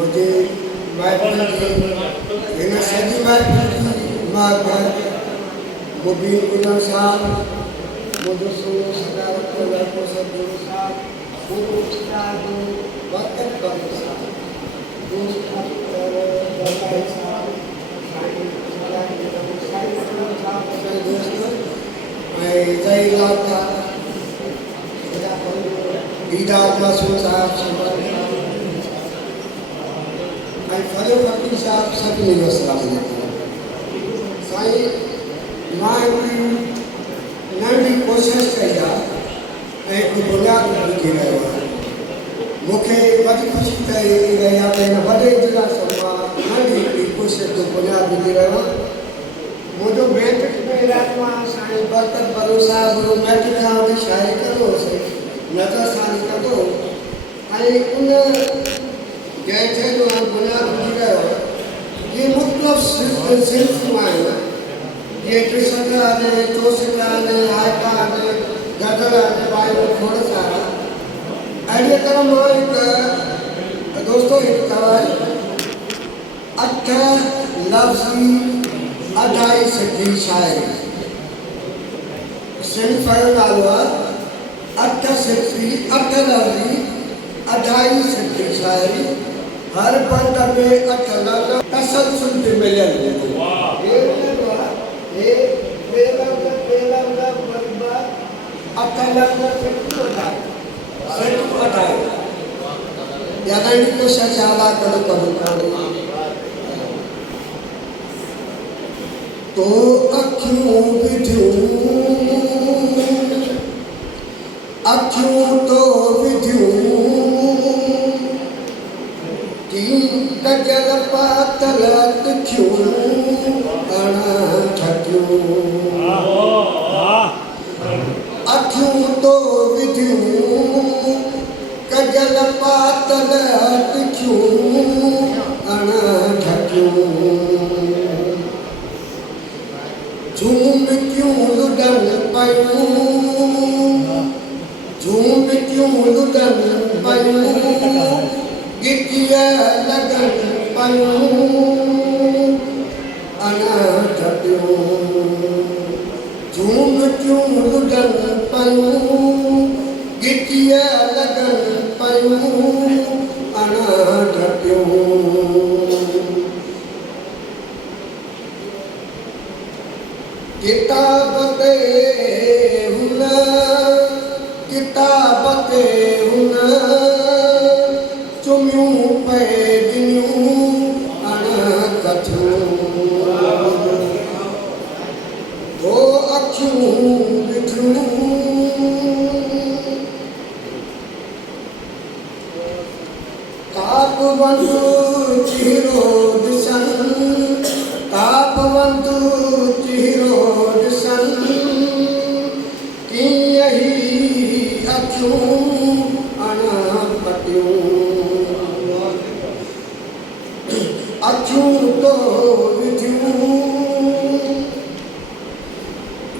मुझे महफिल जी हिन सॼी महफिल जी मां मुबीन गुलाम साहब मुझे सुनो सदारत को लड़को सदगुरु साहब मुझे उस्ताद बरकत बख्श साहब दोस्त दरबार साहब दीदार मासूम साहब फलो फकीर साहब सभिनी जो सलाम साईं मां नंढी कोशिशि कई आहे ऐं हिकु बुनियादु विझी रहियो आहे मूंखे वॾी ख़ुशी त रही आहे त हिन वॾे इजलास मां नंढी हिकिड़ी कोशिशि जो बुनियादु विझी रहियो आहे मुंहिंजो मैट्रिक में इलाइक़ो आहे साईं बरकत बरो साहिबु मैट्रिक खां वठी शाइरी कंदो हुउसि नज़रसानी कंदो ऐं उन जंहिंखे जो बुनियादु विझी रहियो आहे इहे मुख़्तलिफ़ सिलसिलूं आहिनि ये कृष्ण आने चौसठ आने हायका आने गजल आने वायु थोड़ा सारा ऐसे तरह मैं एक दोस्तों एक कवाई अठ लफ्ज़ी अढ़ाई सिद्धी शायरी सिंफल आलवा अठ सिद्धी अठ लफ्ज़ी अढ़ाई सिद्धी शायरी हर बंद में अठ लफ्ज़ तसलसल पे मिलियल तो अखियों तो विधियों कजल पातलत क्यों अणा ठक्यों अखियों तो विधियों कजल पातलत क्यों अणा ठक्यों झूम क्यों लुडन पयूं झूम क्यों लुडन पयूं गिटिया लगन पयूं अना ठक्यों झूम क्यों लुडन पयूं गिटिया लगन पयूं अना ठक्यों किताबते हुन चुमियूं पे ॾिनियूं अणकथियूं तो अखियूं विधियूं तापवंत चेहरो ॾिसनि तापवंत चेहरो ॾिसनि कीअं ई अखियूं अणपटियूं अखियूं तो विधियूं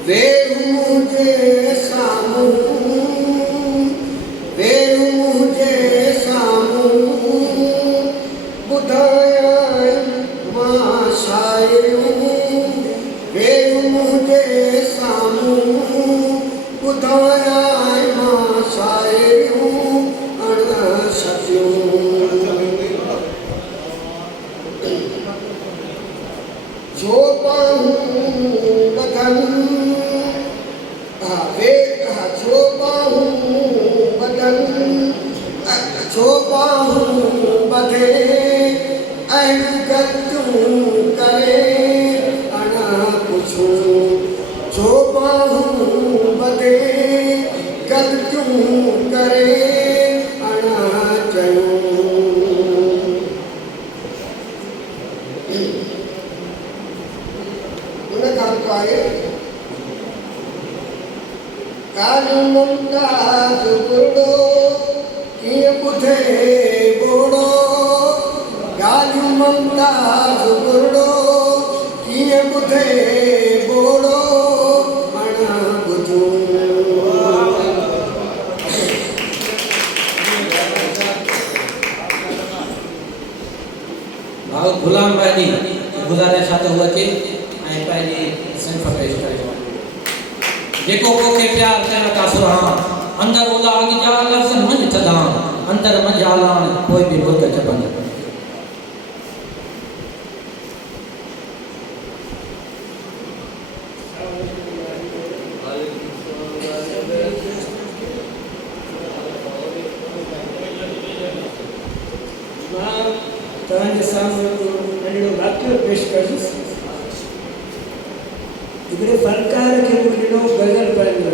वेहूं मुंहिंजे साम्हूं ॿुधायां मां शाइरियूं वेहूं मुंहिंजे साम्हूं ॿुधायां मां शाइरियूं अणछटियूं जो बाहूं बदन जो बाहूं बधे ऐं गलतियूं करे अणा पुछूं जो बाहूं बधे गलतियूं करे अणा चयूं उन खां पोइ कालियूं मुमताज़ बुर्डो कीअं ॿुधे ॿोड़ो ॻाल्हियूं मुमताज़ बुर्डो कीअं ॿुधे ॿोड़ो अणा ॿुधूं भाउ गुलाम भाई गुज़ारिश आहे त उहो अचे ऐं पंहिंजी सिंफ पेश करे जेको पोखे प्यार करण का सुराण अंदर ओला अॻिजा लफ़्ज़ मंझि थदाण अंदर मंझि आलाण पोइ बि बुत चपंद तव्हांजे साम्हूं नंढिड़ो वाक़ियो पेश कंदुसि। हिकिड़े फनकार खे मूं ॾिनो गज़ल पढ़ंदो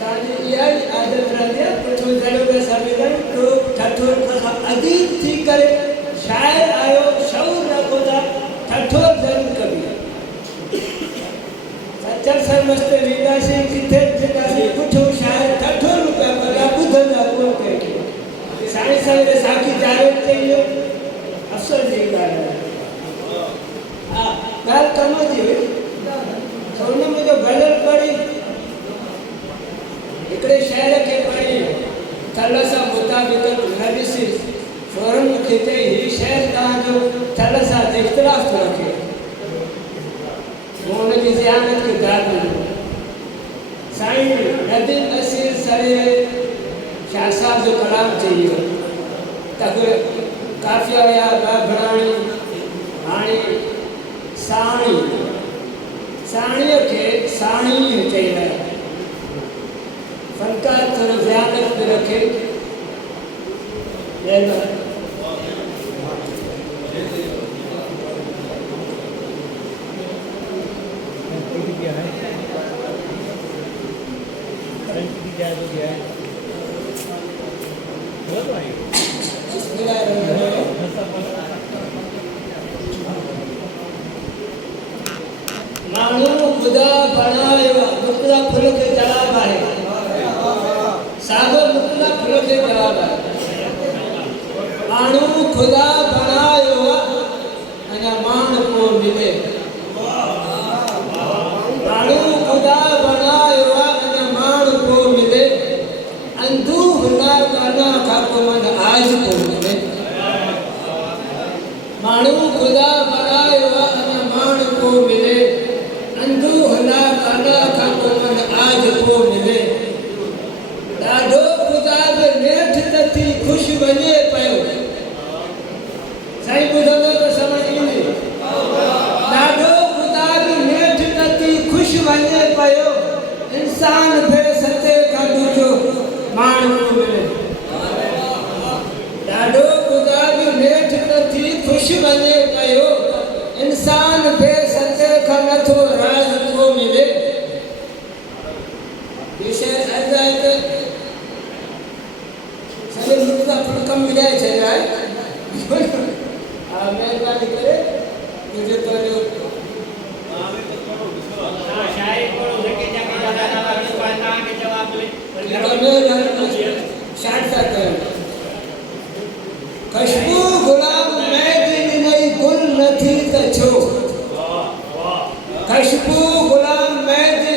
तव्हांजी इहा ई आदत रहंदी आहे पुठियों दड़ो में सभु तो ठठोर खां अदीब थी करे शाइर आयो शऊर रखो था ठठोर ज़रूरु कबी सचर सरमस्ते वेंदासीं किथे जेकासीं पुठियों शाइर ठठोर रुपया पगा ॿुधंदा कोन कंहिंखे साईं सवेरे साखी चारो चई अफ़सर जी ॻाल्हि आहे। हा ॻाल्हि कम जी हुई त हुन में जो गज़ल पढ़ी हिकिड़े शहर खे पढ़ी थल सां मुताबिक़ न ॾिसी फौरन मूंखे चई हीउ शहर तव्हांजो थल सां इख़्तिलाफ़ थो रखे मूं हुनजी ज़ियानत खे दाद ॾिनो। साईं नदीम असीर सरे शाह साहब जो कलाम चई वियो त काफ़िया या बाबराणी हाणे साणीअ खे साणी चई रहिया फनकार थोरो ज़ियानत बि रखे माण्हू ख़ुदा बणायो मुतला फुल खे जवाब आहे साॻो मुतला फुल खे जवाब आहे माण्हू ख़ुदा बणायो अञा माण को मिले माण्हू ख़ुदा बणायो अञा माण को मिले अंदूह ना गाना खाको मन आज को मिले माण्हू ख़ुदा बणायो अञा माण को मिले अंदूह ना गाना खाको मन आज को मिले ॾाढो ख़ुदा बि नेठ त थी ख़ुशि वञे पियो साईं ॿुधंदो त सम्झ ईंदी ॾाढो ख़ुदा बि नेठ त थी ख़ुशि वञे पियो इंसान बे सचे खां ॾुखियो माण्हू को मिले ॾाढो ख़ुदा बि नेठ त थी ख़ुशि वञे पियो इंसान बे सचे खां नथो राज़ को मिले ये शेर अर्ज़ आहे त सॼे मुल्क जा कमु मिलाए छॾिया आहे हा महिरबानी करे मुंहिंजो पंहिंजो खुशबू गुलाम महदी नई गुल न थी त छो खुशबू गुलाम महदी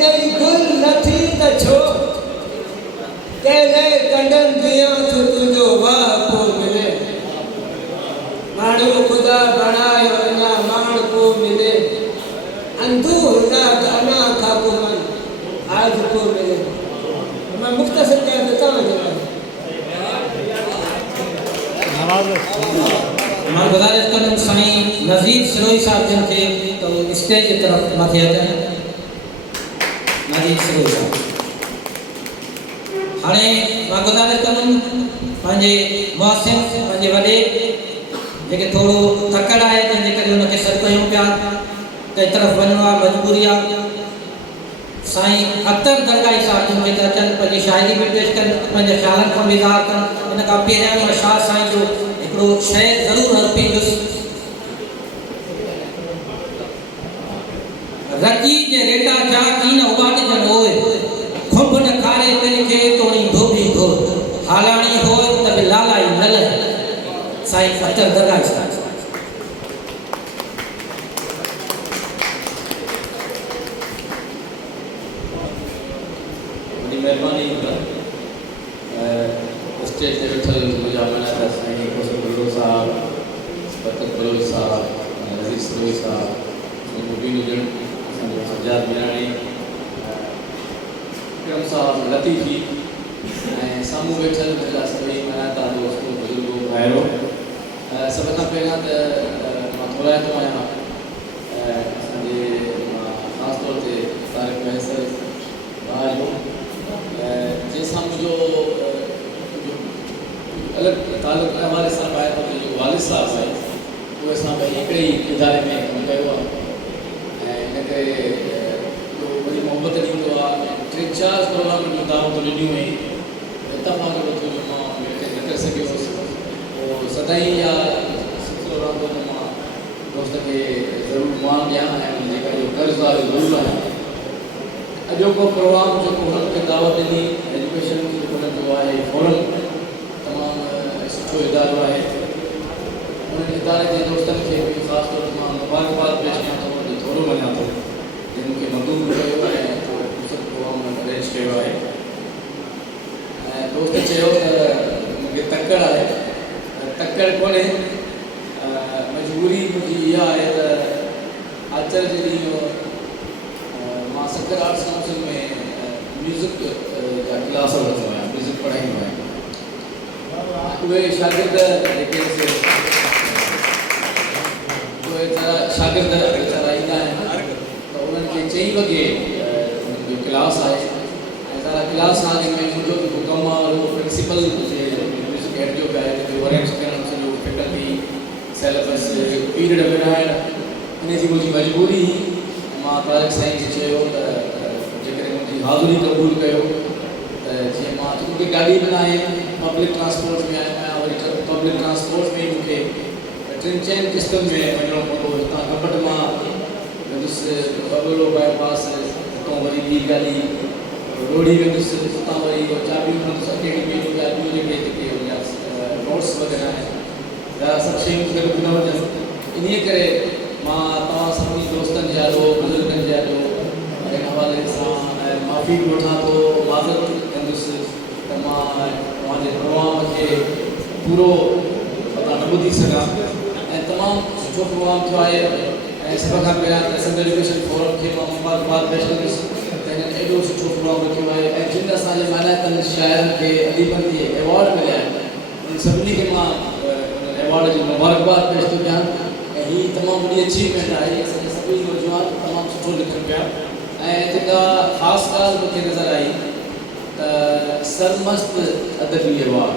नई गुल न थी त छो केले कंडन दिया तो तुझो वाह को मिले माण्हू ख़ुदा बणायो अञा माण को मिले अंदूह ना गाना खाको मन आज को मिले मैं मुख्तसर कर देता हूँ मां गुज़ारिश कंदुमि साईं नज़ीर सिरोही साहब जन खे तो स्टेज की तरफ मथे अचनि नज़ीर सिरोही साहब हाणे मां गुज़ारिश कंदुमि पंहिंजे मुहसिन पंहिंजे वॾे जेके थोरो थकड़ आहे जंहिंजे करे हुनखे सॾु कयूं पिया कंहिं तरफ़ वञिणो आहे मजबूरी आहे साईं अख्तर दरगाही साहब जिन खे त अचनि पंहिंजी शाइरी बि पेश कनि पंहिंजे ख़्यालनि खां बि इज़हार कनि हिन खां पहिरियां मां शाह साईं जो हिकिड़ो शेर ज़रूरु अर्पींदुसि रकी जे रेटा जा कीन उबाॾिजन ओए खुंभ न खारे तिनखे तोणी धोबी धो हालाणी होए त बि लालाई न लहे साईं अख्तर दरगाही साहब मेहरबानी स्टेज ते वेठल मुंहिंजा महिनत साईं कौशल बलोच साहब, बरकत बलोच साहब, रज़ीज़ सरोई साहब, मुबीन हुजनि, असांजो सजाद मीराणी, विक्रम साहब, लतीफ़ी ऐं साम्हूं वेठल मुंहिंजा सभई महिनत दोस्तो बुज़ुर्गो भाइरो। सभ खां पहिरियां त मां थोराइतो आहियां असांजे ख़ासि तौर ते तारिक महसर भाउ जो, जंहिंसां मुंहिंजो अलॻि तालुक़ हवाले सां आहे त मुंहिंजो वालिद साहिबु आहे, उहे असां ॿई हिकिड़े ई इदारे में कमु कयो आहे ऐं इन करे वरी मोहबत ॾींदो आहे। 3-4 प्रोग्राम जूं दावतूं ॾिनियूं हुई, इतफ़ाक़ वक़्तु जो मां न करे सघियुसि, पोइ सदाईं इहा सिलसिलो रहंदो त मां दोस्त खे ज़रूरु मान ॾियां ऐं जेका इहो कर्ज़ु आहे ज़रूरु आहियां। अॼोको प्रोग्राम जेको हुननि खे दावत ॾिनी एजुकेशन जेको हुननि जो आहे फोरम, तमामु सुठो इदारो आहे। उन्हनि इदारे जे दोस्तनि खे बि ख़ासि तौर ते मां मुबारकबाद पेश कयां थो, उनजो थोरो मञां थो जिन मूंखे मदद कयो ऐं प्रोग्राम अरेंज कयो आहे। ऐं दोस्त चयो त मूंखे तकड़ आहे, तकड़ कोन्हे, मजबूरी मुंहिंजी इहा आहे त आचर जे ॾींहुं मां सकर आर्ट्स काउंसिल में म्यूज़िक जा क्लास वठंदो आहियां, म्यूज़िक पढ़ाईंदो आहियां। उहे शागिर्द जेके शागिर्द वीचारा ईंदा आहिनि त उन्हनि खे 4 वॻे जो क्लास आहे ऐं सारा क्लास आहे जंहिंमें मुंहिंजो जेको कमु आहे उहो प्रिंसिपल जे म्यूज़िक हेड जो बि आहे, जो अरेंज करणु सॼो फैकल्टी सिलेबस पीरियड विढ़ाइणु, इन जी मुंहिंजी मजबूरी हुई। मां तारिक साईं खे चयो त जेकॾहिं मुंहिंजी हाज़ुरी क़बूल कयो त जीअं मां मूंखे गाॾी बि न आहे, पब्लिक ट्रांसपोर्ट में आहियां, वरी पब्लिक ट्रांसपोर्ट में मूंखे 3-4 किस्तुनि में वञिणो पवंदो। हितां कपट मां वेंदुसि बबलो बाईपास, हुतां वरी ॿी गाॾी रोड़ी वेंदुसि, हुतां वरी चाबियूं खणंदुसि, अकेडमी जूं ॻाल्हियूं जेके नोट्स वग़ैरह आहिनि, सभु शयूं मूंखे न वञनि। इन करे मां तव्हां सभिनी दोस्तनि जा बुज़ुर्गनि जा हिन हवाले सां माफ़ी बि वठां थो, माज़रत कंदुसि त मां तव्हांजे प्रोग्राम खे पूरो पता न ॿुधी सघां। ऐं तमामु सुठो प्रोग्राम थियो आहे ऐं सभ खां पहिरियां त सिंध एजुकेशन फोरम खे मां मुबारकबाद पेश कंदुसि त हिननि एॾो सुठो प्रोग्राम रखियो आहे ऐं जिन असांजे महिनतनि शाइरनि खे अदीबनि खे एवॉर्ड मिलिया आहिनि, उन्हनि सभिनी खे मां एवॉर्ड जी मुबारकबाद पेश थो कयां। ऐं हीअ तमामु वॾी अचीवमेंट आहे, असांजे सभिनी नौजवान तमामु सुठो लिखनि पिया। ऐं जेका ख़ासि ॻाल्हि मूंखे नज़र आई त सरमस्त अदबी एवॉर्ड,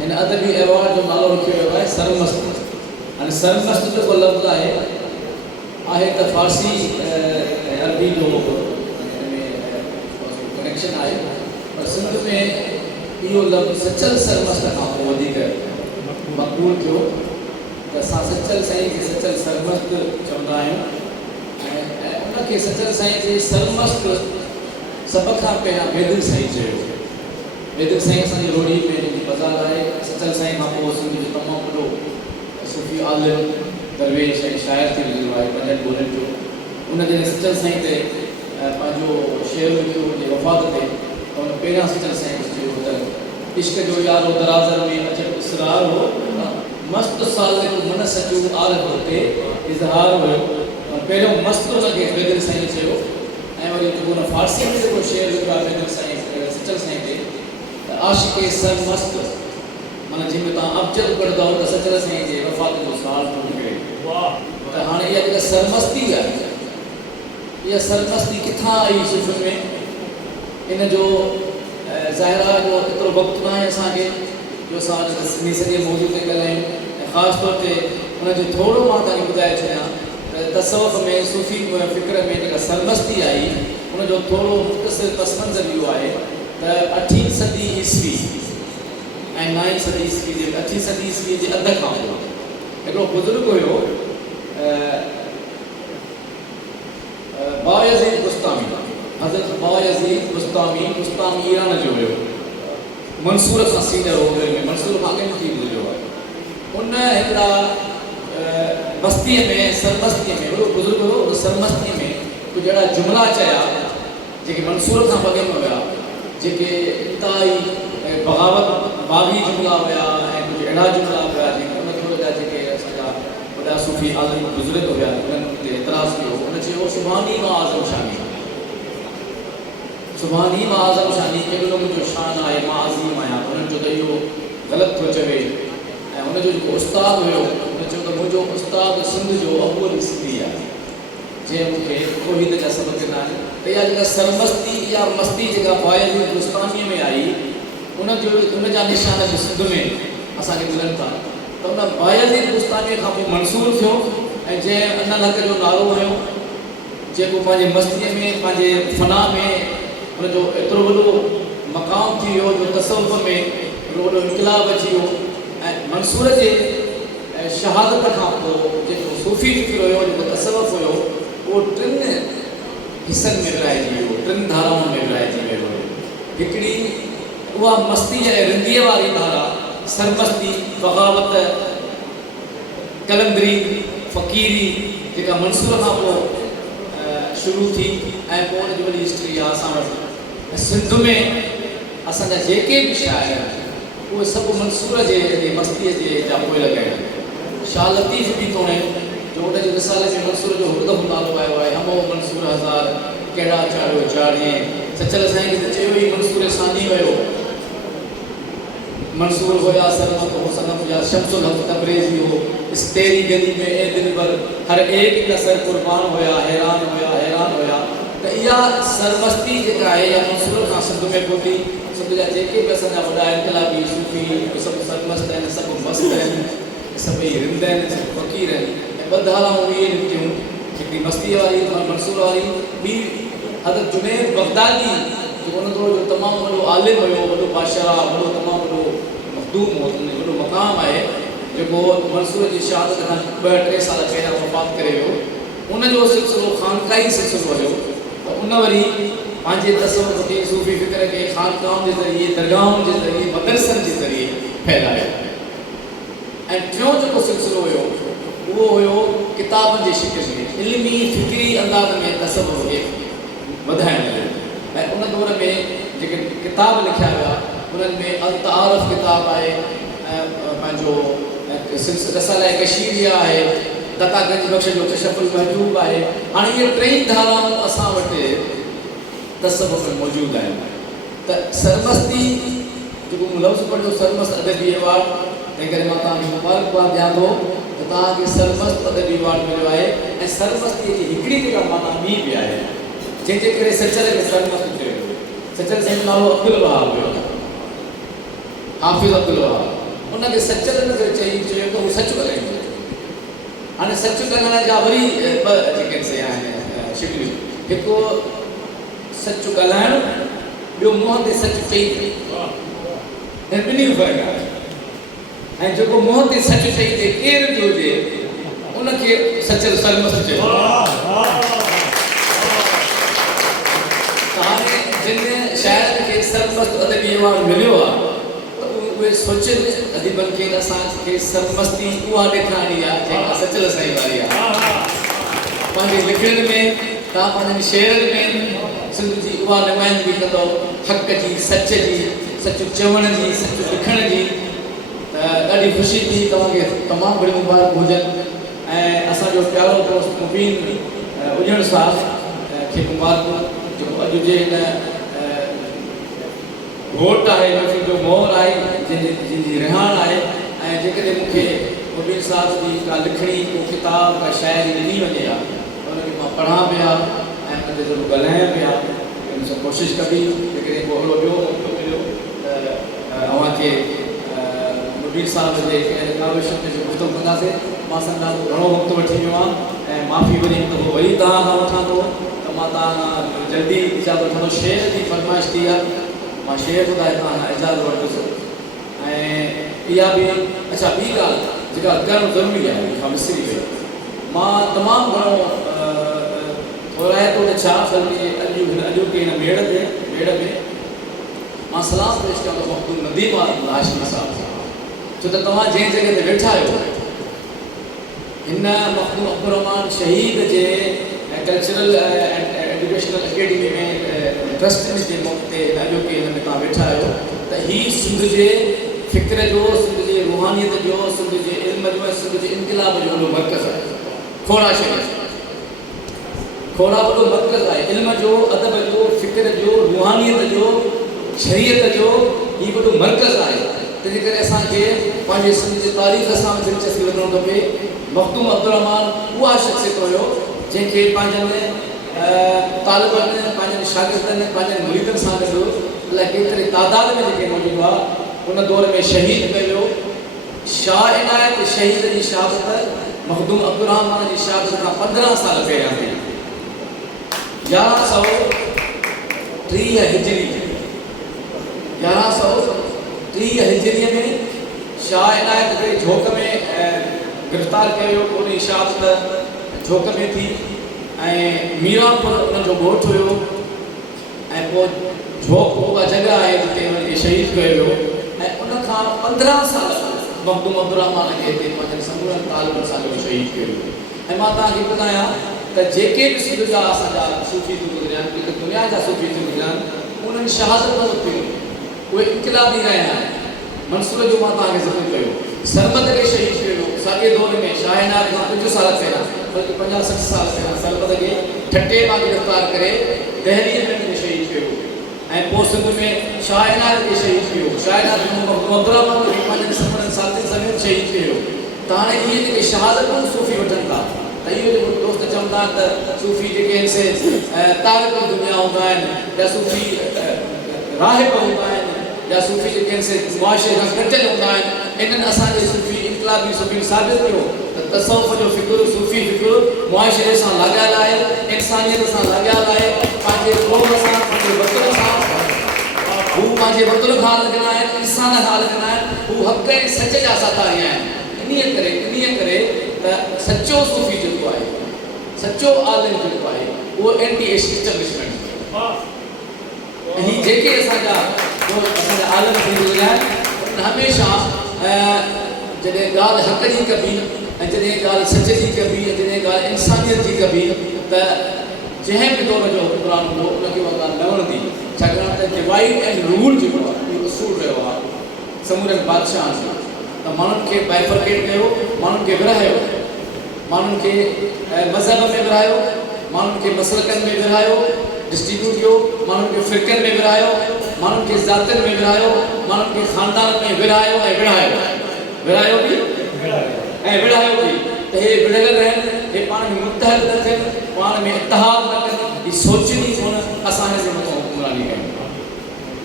हिन अदबी एवॉर्ड जो नालो रखियो वियो आहे सरमस्त। हाणे सरमस्त जेको लफ़्ज़ आहे त फ़ारसी अरबी जो कनेक्शन आहे, पर सिंध में इहो लफ़्ज़ सचल सरमस्त खां पोइ वधीक मक़बूल थियो त असां सचल साईं खे सचल सरमस्त चवंदा आहियूं। ऐं उनखे सचल साईं खे सरमस्त सभ खां पहिरियां वेदिक साईं चयो। वेदिक साईं असांजी रोड़ी में जेकी बाज़ार आहे, सचल साईं खां पोइ सिंध जो तमामु वॾो सूफ़ी आलिम दरवेश ऐं शाइर थी गुज़रियो आहे 5 ॿोलियुनि जो। उन जॾहिं सचल साईं ते पंहिंजो शेर लिखियो हुजे वफ़ात ते, त हुन पहिरियां सचल साईं खे चयो त इश्क जो यारो दराज़र में अचो इसरार हो, मस्त सालिक मन सचो आरत ते इज़हार हुयो। पहिरियों मस्त लॻे वेदिक साईं चयो। ऐं वरी जेको हुन फ़ारसी में जेको शेर लिखियो आहे वेदिक साईं सचल साईं ते त आशिक़े सरमस्त, माना जंहिंमें तव्हां अबजद पढ़ंदव त सचल साईं जे वफ़ात जो साल थो निकिरे। त हाणे इहा जेका सरमस्ती आहे, इहा सरमस्ती किथां आई सूफ़ियुनि में? इन जो ज़ाहिर आहे जो एतिरो वक़्तु न आहे असांखे जो असां इन सॼे मौज़ूअ ते ॻाल्हायूं। ऐं ख़ासि तौर ते हुनजो थोरो मां तव्हांखे ॿुधाए छॾियां त तसव्वुफ़ में सूफ़ी फ़िक्र में जेका सरमस्ती आई, हुनजो थोरो मुख़्तसिर पस मंज़र इहो आहे त 8वीं सदी ईस्वी ऐं 9वीं सदी ईस्वी जे 8वीं सदी ईस्वी जे अध खां पोइ हिकिड़ो बुज़ुर्ग हुयो बायज़ीद बुस्तामी, हज़रत बायज़ीद बुस्तामी ईरान जो हुयो, मंसूर खां सीनियर हो में, मंसूर खां अॻियां थी गुज़रियो आहे। उन हिकिड़ा बस्तीअ में सरमस्तीअ में वॾो बुज़ुर्ग हुयो, उन सरमस्तीअ में कुझु अहिड़ा जुमिला चया जेके मंसूर खां अॻियां हुया, जेके इंतहाई बग़ावत बाग़ी जुमला हुआ ऐं कुझु अहिड़ा जुमला हुआ जेके उन दौर जा जेके असांजा वॾा सूफ़ी आज़म बुज़ुर्ग हुआ उन्हनि ते एतिराज़ कयो उन चयो सुभानी मां आज़म शानी सुभानी मां आज़म शानी केॾो मुंहिंजो शान आहे मां अज़ीम आहियां उन्हनि जो त इहो ग़लति थो चवे ऐं उनजो जेको उस्तादु हुयो उन चयो त मुंहिंजो उस्तादु सिंध जो अव्वल सिंधी आहे जंहिं मूंखे तौहीद जा सबक़ ॾिना आहिनि त इहा जेका सरमस्ती या मस्ती जेका बायज़ीद हिंदुस्तानी में आई उन जा निशान बि सिंध में असांखे मिलनि था त उन बायज़ीद हिंदुस्तानी खां पोइ मंसूर थियो ऐं जंहिं अनल हक़ जो नालो हुयो जेको पंहिंजे मस्तीअ में पंहिंजे फना में उनजो एतिरो वॾो मक़ाम थी वियो जो तसव्वुफ़ में एतिरो वॾो इनक़लाब अची वियो ऐं मंसूर जे शहादत खां पोइ जेको सूफ़ी फ़िक्र हुयो जेको तसव्वुफ़ हुयो उहो टिनि हिसनि में विराइजी वियो टिनि धाराउनि में विराइजी वियो हिकिड़ी उहा मस्ती ऐं रिंदीअ वारी धारा सरमस्ती बग़ावत कलंदरी फ़क़ीरी जेका मंसूर खां पोइ शुरू थी ऐं पोइ उनजी वॾी हिस्ट्री आहे असां वटि सिंध में असांजा जेके बि शाइर उहे सभु मंसूर जे मस्तीअ जे जा पोइ लॻाइनि शाह लतीफ़ बि थोरे जो उनजे रिसाले में मंसूर जो हुदफ़ नालो आयो आहे अमो मंसूर हज़ार कहिड़ा चाढ़ियो चाढ़िए सचल साईं खे चयो ई मंसूर सानी हुयो मंसूर हुया सरमत हो सनम या शम्सुल हक़ तबरेज़ी हो इस तेरी गली में ए दिन भर हर एक का सर कुर्बान होया हैरान होया त इहा सरमस्ती जेका आहे या मंसूर खां सिंध में पहुती सिंध जा जेके बि असांजा वॾा इनक़लाबी सूफ़ी सभु सरमस्त आहिनि सभु मस्त आहिनि सभई रिंद आहिनि सभु फ़क़ीर आहिनि ऐं ॿ धाराऊं इहे निकितियूं हिकिड़ी मस्ती वारी मंसूर वारी ॿी हज़रत जुनैद बग़दादी जेको उन दौर जो तमामु वॾो आलिम हुयो वॾो बादशाह वॾो तमामु वॾो मखदूम हो वॾो मक़ाम आहे जेको मंसूर जी शहादत खां 2-3 साल पहिरियां वफ़ात करे वियो उनजो सिलसिलो ख़ानकाही सिलसिलो हुयो त उन वरी पंहिंजे तसव्वुफ़ खे सूफ़ी फ़िक्र खे ख़ानकाहुनि जे ज़रिए दरगाहुनि जे ज़रिए मदरसनि जे ज़रिए फैलायो ऐं टियों जेको सिलसिलो हुयो उहो हुयो किताबनि जे शिकिल में इल्मी फ़िक्री अंदाज़ में तसव्वुफ़ खे वधाइण जो ऐं उन दौर में जेके किताब लिखिया विया उन्हनि में अल तारुफ़ किताब आहे ऐं पंहिंजो रसाला कशीरिया आहे दत्तागंज बख़्श जो कशफुल महजूब आहे हाणे इहे टई धाराऊं असां वटि तसव्वुफ़ में मौजूदु आहिनि त सरमस्ती जेको मूं लफ़्ज़ पढ़ियो सरमस्त अदबी अवार्ड तंहिं करे मां तव्हांखे मुबारकबाद ॾियां थो त तव्हांखे सरमस्त अदबी अवार्ड मिलियो आहे ऐं सरमस्तीअ जी हिकिड़ी जेका माना ॿी बि आहे जंहिंजे करे सचल खे सरमस्त चयो वियो सचल साईं जो नालो अब्दुल वहाब हुयो हाफ़िज़ अब्दुल वहाब उनखे सचल न चयो त हू सच ॻाल्हाईंदो हाणे सच ॻाल्हाइण जा वरी ॿ जेके आहिनि शिकिलियूं हिकु सच ॻाल्हाइणु ॿियो मुंहं ते सच चई ऐं ॿिन्ही फ़र्क़ु आहे ऐं जेको मुंहं ते सच चई ते केरु बि हुजे उनखे सचल सरमस्त चयो हाणे जिन शाइर खे सरमस्त अदबी अवार्ड मिलियो आहे त उहे सोचनि अदीबनि खे असांखे सरमस्ती उहा ॾेखारणी आहे जेका सचल साईं वारी आहे पंहिंजे लिखण में तव्हां पंहिंजनि शेरनि में सिंध जी उहा नुमाइंदगी कंदो हक़ जी सच चवण जी सच लिखण जी त ॾाढी ख़ुशी थी तव्हांखे तमामु घणी मुबारक हुजनि ऐं असांजो प्यारो दोस्त मुबीन उजण साहब खे मुबारक जेको अॼु जे हिन वोट आहे नफ़ी जो मोहर आहे जंहिंजी रिहाण आहे ऐं जेकॾहिं मूंखे मुबीन साहब जी का लिखणी को किताब का शाइरी ॾिनी वञे हा उनखे मां पढ़ां पिया ऐं उन ते ज़रूरु ॻाल्हायां पिया उन सां कोशिशि कबी जेकॾहिं को अहिड़ो ॿियो मौक़ो मिलियो त अव्हांखे मुबीन साहब जे काविश में गुफ़्तगू कंदासीं मां संग घणो वक़्तु वठी वियो आहियां ऐं माफ़ी वरी वरी तव्हां खां वठां थो त मां तव्हां खां जल्दी इजाज़त वठंदो शेर जी फरमाइश थी आहे मां शेर ॿुधाए तव्हां खां इजाज़त वठंदुसि ऐं इहा बि अच्छा ॿी ॻाल्हि जेका करणु ज़रूरी आहे खां विसरी वई मां तमामु घणो थोराए थो त छा बल्कि अॼु के हिन मेड़ में मां सलाम पेश कयां थो मखदूम नदीम हाशमी साहब छो त तव्हां जंहिं जॻह ते वेठा आहियो हिन मखदूम अब्दुल रहमान शहीद जे कल्चरल एजुकेशनल अकेडमी में ट्रस्ट जे मौक़े ते अॼोके हिन में तव्हां वेठा आहियो त हीअ सिंध जे फ़िक्र जो, सिंध जे रूहानियत जो, सिंध जे इल्म जो, सिंध जे इनक़िलाब जो वॾो मर्कज़ आहे। खोड़ा शहर खोड़ा वॾो मर्कज़ आहे, इल्म जो, अदब जो, फ़िक्र जो, रूहानियत जो, शरीयत जो हीउ वॾो मर्कज़ आहे। तंहिंजे करे असांखे पंहिंजे सिंध जे तारीख़ सां दिलचस्पी वठणु खपे। मखदूम अब्दुल रहमान उहा शख़्सियत हुयो जंहिंखे पंहिंजनि तालिबनि, पंहिंजनि शागिर्दनि, पंहिंजनि मुरीदनि सां गॾु अलाए केतिरे तादाद में जेके मौजूदु हुआ उन दौर में शहीद कयो। शाह इनायत शहीद जी शहादत मखदूम अब्दुल रहमान जी शहादत खां 15 साल पहिरियां थी। 1130 हिजरी 1130 हिजरीअ में शाह इनायत खे झोक में गिरफ़्तार कयो। उन शहादत झोक में थी ऐं मीरापुर उनजो ॻोठु हुयो ऐं पोइ झोक उहा जॻह आहे जिते हुनखे शहीद कयो वियो। ऐं उन खां 15 साल मखदूम अब्दुल रहमान खे हिते पंहिंजनि समूरनि तालिबनि सां गॾु शहीद कयो। ऐं मां तव्हांखे ॿुधायां त जेके बि सिंध जा असांजा सूफ़ी थी गुज़रिया आहिनि, जेके दुनिया जा सूफ़ी थी गुज़रिया आहिनि, उन्हनि शहादत न वरितियूं, उहे इनक़िलाबी रहिया आहिनि। मंसूर जो मां तव्हांखे ज़िक्र कयो, सरमद खे शहीद कयो साॻे दौर में शाह इनायत खां 5 साल पहिरियां, बल्कि 50-60 साल पहिरियां सरमद खे ठटे मां गिरफ़्तार करे दहलीअ में उनखे शहीद कयो। ऐं पोइ सिंध में शाह इनायत खे शहीद कयो। शाह इनायत मखदूम अब्दुल रहमान खे पंहिंजनि समूरनि साथियुनि समेत शहीद कयो। त हाणे इहे जेके शहादतूं सूफ़ी वठनि था, त इहो जेको दोस्त चवंदा त सूफ़ी जेके आहिनि से तारिक़ दुनिया हूंदा आहिनि, या सूफ़ी राहिब हूंदा आहिनि, या सूफ़ी जेके आहिनि से मुआशरे खां कटियल हूंदा आहिनि, इन्हनि असांजे सूफ़ी इनक़िलाबी सूफ़ी साबित कयो त तसव्वुफ़ जो फ़िक्र, सूफ़ी फ़िक्र मुआशरे सां लॻियल आहे, इंसानियत सां लॻियल आहे, पंहिंजे क़ौम सां, पंहिंजे वतन सां। हू पंहिंजे वतन खां लॻंदा आहिनि, इंसान खां लॻंदा आहिनि, हू हक़ ऐं सच जा साथारी आहिनि। इन करे त सचो सूफ़ी जेको आहे, सचो आलिम जेको आहे, उहो एंटी एस्टेब्लिशमेंट ऐं हीअ जेके असांजा आलिम थी गुज़रिया आहिनि, उन्हनि हमेशह जॾहिं ॻाल्हि हक़ जी कबी ऐं जॾहिं ॻाल्हि सच जी कबी ऐं जॾहिं ॻाल्हि इंसानियत जी कबी, त जंहिं बि दौर जो हुकुमरान हूंदो उनखे उहा ॻाल्हि न वणंदी। छाकाणि त डिवाइड एंड रूल जेको आहे इहो उसूल रहियो आहे समूरनि बादशाहनि सां। त माण्हुनि खे बाइफरकेट कयो, माण्हुनि खे विरहायो, माण्हुनि खे मज़हब में विरहायो, माण्हुनि खे मसलकनि में विरहायो, डिस्ट्रीब्यूट कयो, माण्हुनि खे फ़िरक़नि में विरहायो, माण्हुनि खे ज़ातियुनि में विरहायो, माण्हुनि खे ख़ानदान में विरहायो ऐं विरहायो बि ऐं विरहायो बि त हे विढ़ियल रहनि, हे पाण में मुतहद न थियनि, पाण में इतिहाद न कनि, हीअ सोचणी कोन असांजे जे मथां हुकुमरानी कनि।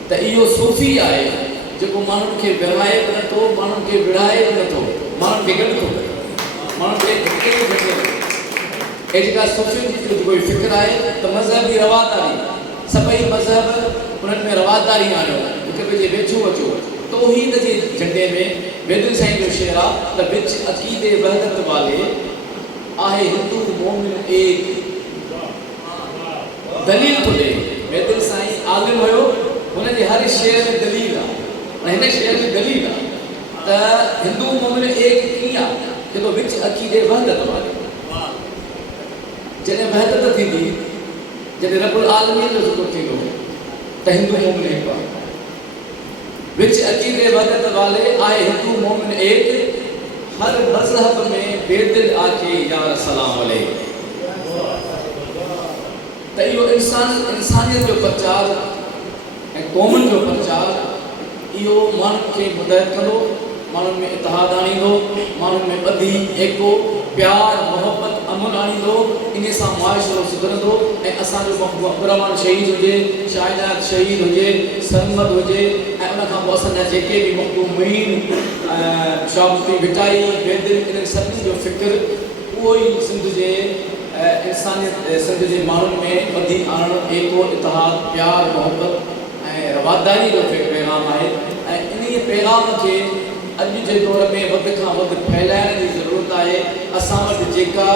त इहो सूफ़ी आहे जेको माण्हुनि खे विरहाए बि नथो, माण्हुनि खे विढ़ाए बि नथो, माण्हुनि खे गॾु थो करे, माण्हुनि खे जेका सूफ़ियुनि जी जेको फ़िक्र आहे त मज़हबी रवादारी, सभई मज़हब उन्हनि में रवादारी आणियो, हिक ॿिए जे वेझो अचो। तौहीद जे झंडे में बेदुल साईं जो शेर आहे त विच अक़ीदे वहदत वाले आहे हिंदू मोमिन एक, दलील थो ॾे। बेदुल साईं आलिम हुयो, हुनजे हर शेर में दलील आहे, हिन शेर में दलील आहे त हिंदू मोमिन एक कीअं आहे, जेको विच अक़ीदे वहदत वाले। जॾहिं वहदत थींदी, जॾहिं रब्बुल आलमीन जो ज़िक्र थींदो त हिंदू मोमिन एक आहे। विच अक़ीदे वहदत वाले आहे हिंदू मोमिन एक, हर मज़हब में बेदिल आके यार सलाम अलैह। त इहो इंसानियत जो प्रचार ऐं क़ौमुनि जो प्रचार इहो माण्हुनि खे मदद कंदो, माण्हुनि में इतिहाद आणींदो, माण्हुनि में ॿधी एको प्यार मोहब्बत अमुन आणींदो। इन सां मुआशिरो सुधरंदो ऐं असांजो मखदूम अब्दुल रहमान शहीद हुजे, शाह इनायत शहीद हुजे, सरमद हुजे ऐं उनखां पोइ असांजा जेके बि मखदूमीन शाह मुफ्ती भिटाई बेदिल, इन्हनि सभिनी जो फ़िक्र उहो ई सिंध जे इंसानियत, सिंध जे माण्हुनि में ॿधी आणणु, एको इतिहाद प्यार मोहब्बत ऐं रवादारी जो पैगाम आहे। ऐं इन पैगाम खे अॼु जे दौर में वधि खां वधि फैलाइण जी ज़रूरत आहे। असां वटि जेका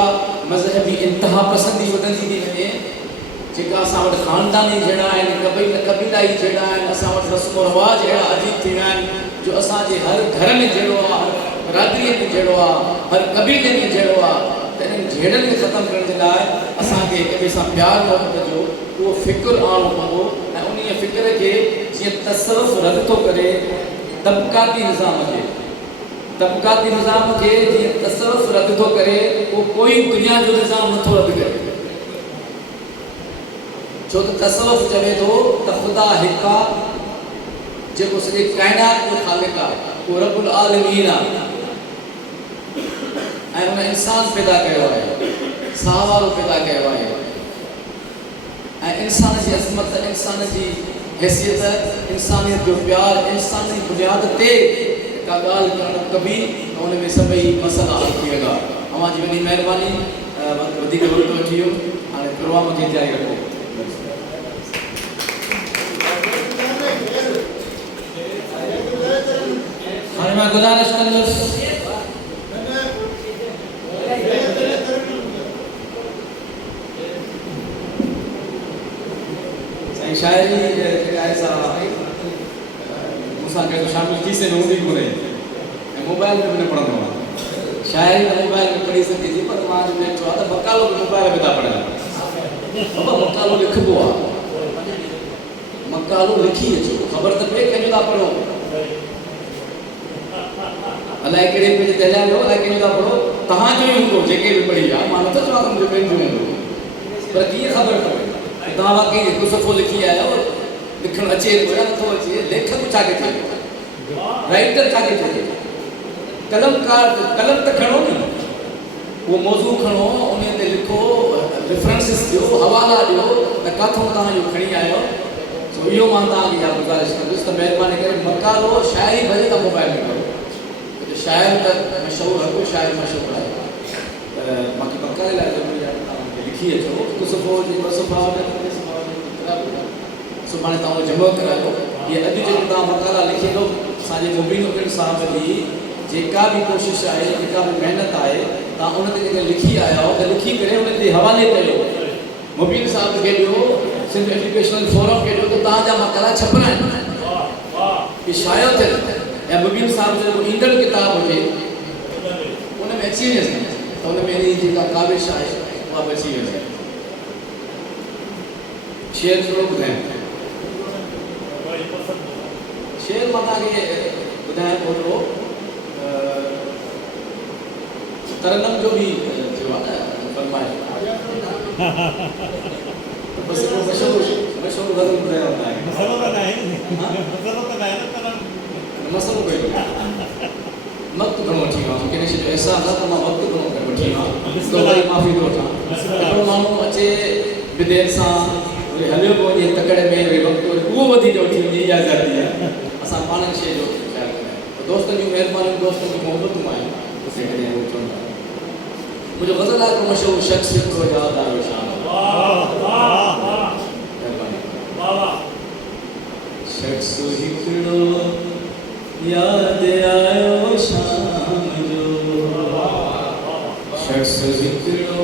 मज़हबी इंतिहा पसंदी वधंदी थी वञे, जेका असां वटि ख़ानदानी जहिड़ा आहिनि, कबीलाई जहिड़ा आहिनि, असां वटि रस्म रवाज अहिड़ा अजीब थी विया आहिनि जो असांजे हर घर में जहिड़ो आहे, हर बिरादरीअ में जहिड़ो आहे, हर कबीले में जहिड़ो आहे। त इन्हनि जहिड़नि खे ख़तमु करण जे लाइ असांखे हिक ॿिए सां प्यारु मोहबत जो उहो फ़िक्र आणणो पवंदो ऐं उन फ़िक्र खे जीअं तसव्वुफ़ रद्द थो करे तबकाती निज़ाम खे जीअं तसव्वुफ़ रद्द थो करे उहो कोई दुनिया जो निज़ाम नथो रद्द करे छो त तसव्वुफ़ चवे थो त ख़ुदा हिकु आहे जेको सॼे काइनात जो ख़ालिक़ आहे उहो रब्बुल आलमीन आहे ऐं हुन इंसान पैदा कयो आहे साह वारो पैदा कयो आहे ऐं इंसान जी अज़मत इंसान जी हैसियत इंसानियत जो प्यार इंसान जी बुनियाद ते का ॻाल्हि करणु कबी हुन में सभई मसइला हल थी वेंदा अव्हां जी वॾी महिरबानी वधीक वक़्तु वठी वियो हाणे प्रोग्राम खे जारी रखो हाणे मां गुज़ारिश कंदुसि शायरी ऐसा मूंसां गॾु शामिल थी सघे हूंदी कोन्हे ऐं मोबाइल में बि न पढ़ंदो आहियां शायरी त मोबाइल में पढ़ी सघे थी पर मां वेठो आहे त मकालो बि मोबाइल में था पढ़नि बाबा मकालो लिखबो आहे मकालो लिखी अचो ख़बर त पए कंहिंजो था पढ़ो अलाए कहिड़े पेज ते हलिया वियो अलाए कंहिंजो था पढ़ो तव्हांजो ई हूंदो जेके बि पढ़ी आहे मां नथो चवां त मुंहिंजो पंहिंजो हूंदो पर कीअं ख़बर पए तव्हां वाकई हिकु सफ़ो लिखी आया आहियो लिखणु अचे थो या नथो अचे लेखक छा के थिए राइटर छा के थिए कलमकार कलम त खणो न उहो मौज़ू खणो उन ते लिखो रेफरेंसिस ॾियो हवाला ॾियो त किथां तव्हां खणी आहियो सो इहो मां तव्हांखे इहा गुज़ारिश कंदुसि त महिरबानी करे मकालो शाइरी भले तव्हां मोबाइल में करो शाइर त मशहूरु हर को शाइर मशहूरु आहे त बाक़ी मकाले लाइ ज़रूरी आहे तव्हां लिखी अचो हिकु सुफ़ो हुजे ॿ सुफ़ा हुजनि सुभाणे तव्हां जमा करायो इहे अॼु जेको तव्हां मकाला लिखंदो असांजे मुबीन उकिन साहिब जी जेका बि कोशिशि आहे जेका बि महिनत आहे तव्हां उन ते जेके लिखी आया आहियो त लिखी करे उन ते हवाले कयो मुबीन साहिब खे ॾियो सिंध एजुकेशनल फोरम खे ॾियो त तव्हांजा मकाला छपना आहिनि इहे शायो थियनि या मुबीन साहिब जो जेको ईंदड़ किताब हुजे उन में अची वञे त उन में जेका काविश आहे उहा बि अची वञे शेर थोरो ॿुधायां शेर मां तव्हांखे ॿुधायां थोरो तरनम जो बि थियो आहे न फरमाइश बसि मशहूरु गज़ल ॿुधायो मसलो कोई वक़्त घणो वठी वियो आहे कंहिं शइ जो अहसासु आहे त मां वक़्तु घणो वठी वियो आहियां तो वरी माफ़ी थो वठां हिकिड़ो माण्हू अचे विदेर सां वरी हलियो पियो वञे तकड़े में वरी वक़्तु वरी उहो वधीक वठी वञे इहा ज़ाती आहे असां पाण शइ जो ख़्यालु कयूं दोस्तनि जूं महिरबानियूं दोस्तनि जूं मोहबतूं आहिनि मुंहिंजो गज़ल आहे मशहूरु शख़्स हिकिड़ो यादि आयो शाम शख़्स हिकिड़ो यादि आयो शाम जो शख़्स हिकिड़ो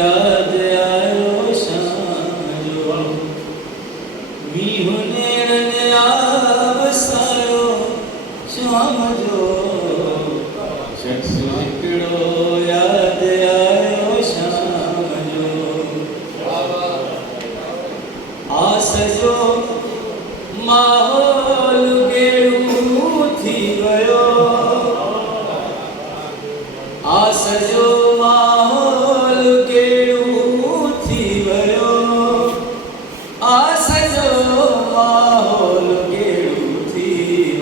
यादि आयो शाम जो मींहुं नेरनि वसायो शाम जो शख़्स हिकिड़ो यादि आयो शाम जो आस जो माहौल थी वियो आस जो माहौल गेड़ू थी वियो आस जो माहौल गेड़ू थी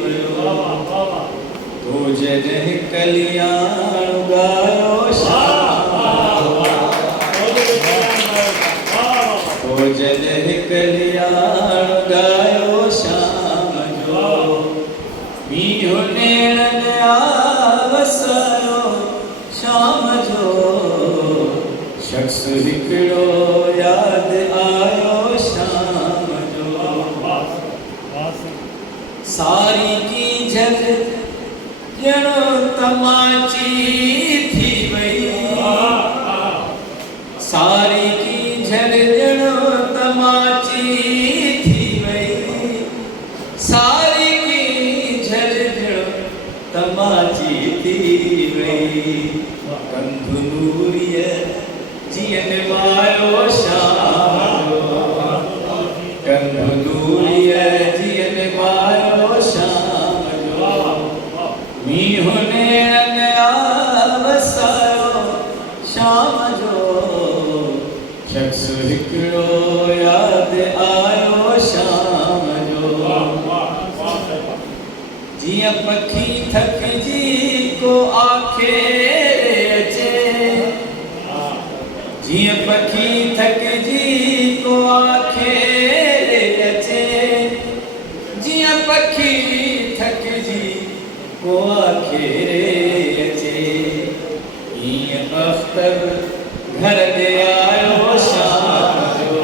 वियो तो जॾहिं कल्याण ॻायो तो जॾहिं कल्याण ॻायो शाम जो मींहुं नेरनि वसायो शाम जो शख़्स हिकिड़ो यादि आयो शाम जो सारी की झल ॼणो तमाची थी वई सारी की झल ॼणो तमाची थी वई सारी की झल ॼणो तमाची थी वई कंधु नूरीअ जीअं निभायो शाम जो कंधु नूरीअ जीअं निभायो शाम जो हिकिड़ो यादि आयो शाम जो जीअं पखी थकिजी को आखे अचे जीअं पखी थकिजी को आखे अचे जीअं पखी थकिजी को आखे अचे ईअं अख्तर घर ॾे आयो शाम जो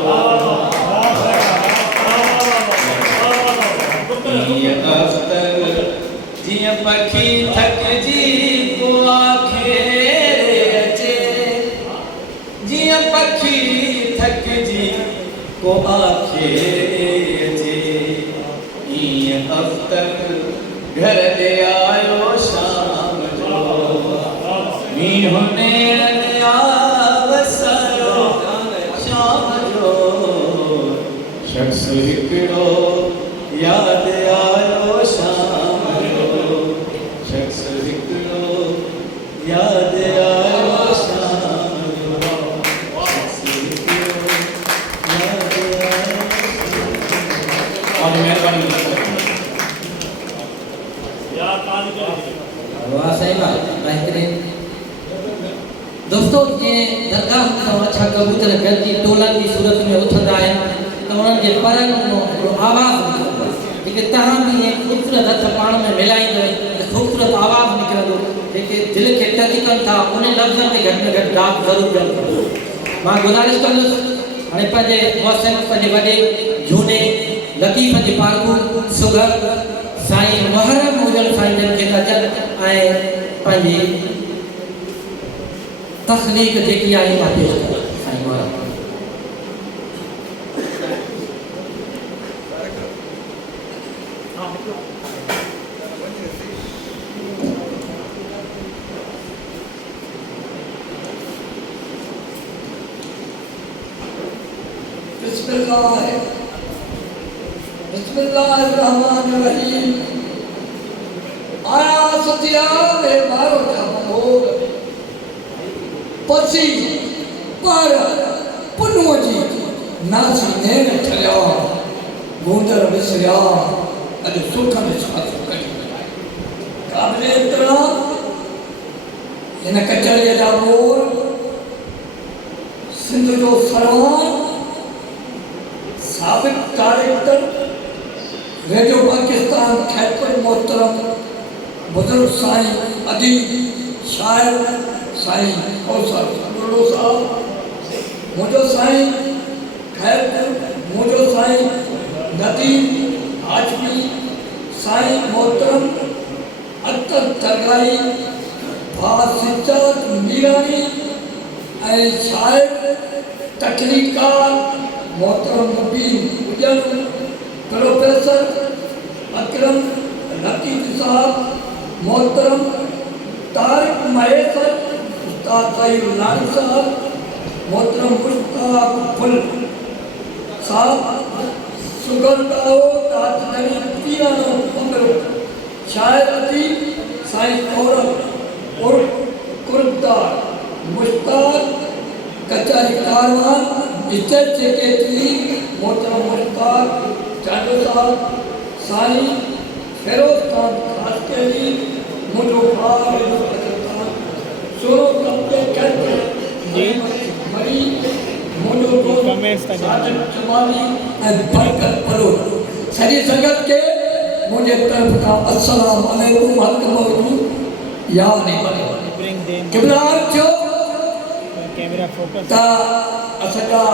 ईअं अख्तर जीअं पखी थकिजी को आखे अचे जीअं पखी थकिजी को आखे अचे ईअं अख्तर घर ॾे आयो शाम जो मींहुं नेरनि वसायो शाम जो शख्स हिकिड़ो यादि आयो शाम जो शख्स हिकिड़ो यादि आयो शाम जो शख्स हिकिड़ो यादि आयो महिरबानी वाह साईं वाह बेहतरीन दोस्तों ये दरगाह खां अच्छा कबूतर गॾिजी टोलनि जी सूरत में उथंदा आहिनि त उन्हनि जे परनि मां हिकिड़ो आवाज़ निकिरंदो जेके तव्हां बि ईअं ख़ूबसूरत हथ पाण में मिलाईंदो त ख़ूबसूरत आवाज़ निकिरंदो जेके दिलि खे टच कनि था उन लफ़्ज़नि ते घटि में घटि डाक ज़रूरु ॾियनि मां गुज़ारिश कंदुसि हाणे पंहिंजे मौसम पंहिंजे वॾे झूने लतीफ़ जे पालकू सुगर साईं मुहर्रम हुजनि साईं जन खे अचनि ऐं पंहिंजी तख़लीक़ जेकी आहे मां पेश कयां साईं मुहर्रम बिस्मिल्लाहिर्रहमानिर्रहीम आया सतिया में मारो जामोर पसी पर पुनो जी नासी नेन ठलिया गोंदर विसरिया अॼु सुख में छातो कढी काबिल इतरा हिन कचड़ीअ जा मोर सिंध जो सरवान साबिक डायरेक्टर रेडियो पाकिस्तान खैबर मोहतरम बुजुर्ग साईं अदीब शायर साईं कौसर अब्दुल्लो साहब मुझो साईं खैबर मुझो साईं नदीम हाजमी साईं मोहतरम अख्तर तरगाई बासिज्जत मीरानी ऐं शायर तकनीकार मोहतरम नबीन हुजन प्रोफेसर अकरम लतीफ़ साहब मोहतरम तारिक महेसर उस्ताद सईदुल्लाही साहब मोहतरम मुश्ताक फुल साहब सुगंधाओ ताजनरी पीरानो पंगरो शायर अदीब साईं कौरव उर्फ कुर्दार मुश्ताक कचहरी कारवान स्टेट सेक्रेटरी मोहतरम मुश्ताक चांडो साहब साईं फेरोज खान खासकेली मुझो भाई सोरो कब्जे करके मरी मुझो दोस्त साजिद जमाली एंड बरकत परोर सॼी संगत के मुझे तरफ का अस्सलाम वालेकुम हक मौजूद या नहीं बने किबलार जो कैमरा फोकस ता असका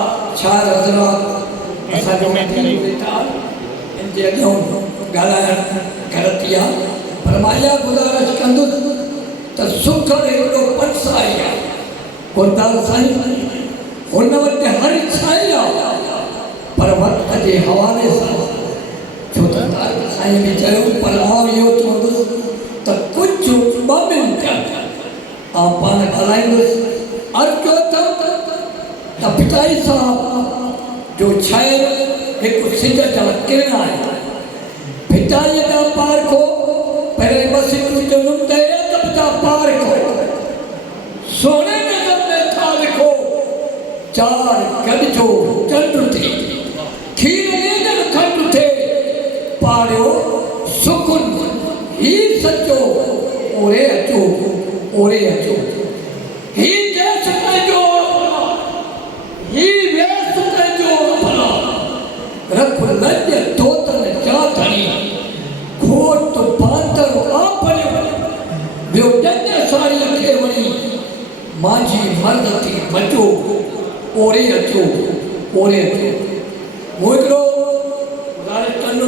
शायर हजरात असका बेटा इनके अॻियां ॻाल्हाइण गलतिया फरमाया गुज़ारिश कंदुसि त सुख हिकिड़ो पंसाई आहे गुरदार साईं हुन वटि हर छाई आहे पर वक़्त जे हवाले सां छो त तारिक साईं बि चयो पर आउं इहो चवंदुसि त कुझु ॿ मिंट आउं पाण ॻाल्हाईंदुसि अर्ज़ु कयो त पिताई साहब जो शायर हिकु सिज जा किरण आहे पिताईअ जा पारखो पहिरें बस हिकु जो नुक़्ते अदब जा पारखो सोने नज़र में था लिखो चार गॾिजो चंड थे खीर ॾींदड़ खंड थे पाड़ियो सुकुन ही सचो ओरे अचो ही देश पंहिंजो ही वेस पंहिंजो भला रख लज दोतन जा धणी खोट बांदर आ भरियो ॿियो जंज साड़ीअ खे वणी मांझी मर्द थी बचो ओरे अचो मूं हिकिड़ो गुज़ारिश कंदो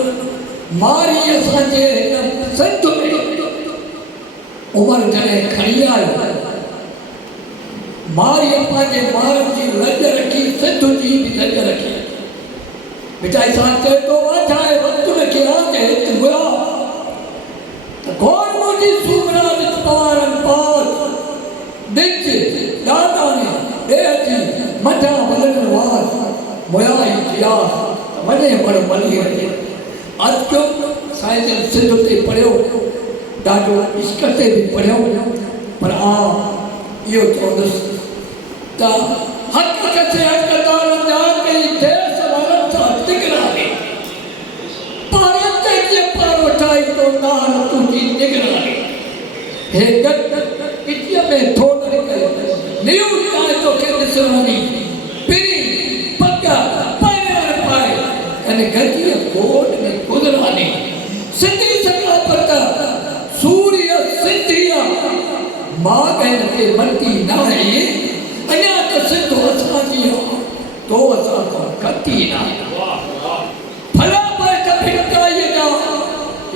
मारी असांजे हिन संत में उमिरि जॾहिं खणी आयो मारी पंहिंजे ॿारनि जी लज रखी सिंध जी बि लज रखी बेटा इंसान चए थो वाधाए वक़्त में खे आंदे हिते मुया त घोर मुंहिंजी सूमरा विच पवारनि पास डिच ॾाॾा में ॾे जी मथां वलण वार मुया ई जिया वॾे बड़ मली हले अचो साईं जन सिंध ते पढ़ियो ॾाढो इश्क ते बि पढ़ियो पर इहो चवंदुसि त हक़ कसे हक़दार जा कई देश वारनि सां निगरानी पारनि ते कीअं पारो ठाही तो नार तुंहिंजी निगरानी हे किचीअ में थोड़ करे न्यू चाहे तोखे ॾिसणी पिरी पग पाए पाए अने गंजीअ कोट में गुज़रानी सिंधी सकाफत सूर्य सिंधिया मां कहन के मरती न है अञा त सिंधु असांजी तो असां खां कती न भला बैठ भिटाई ना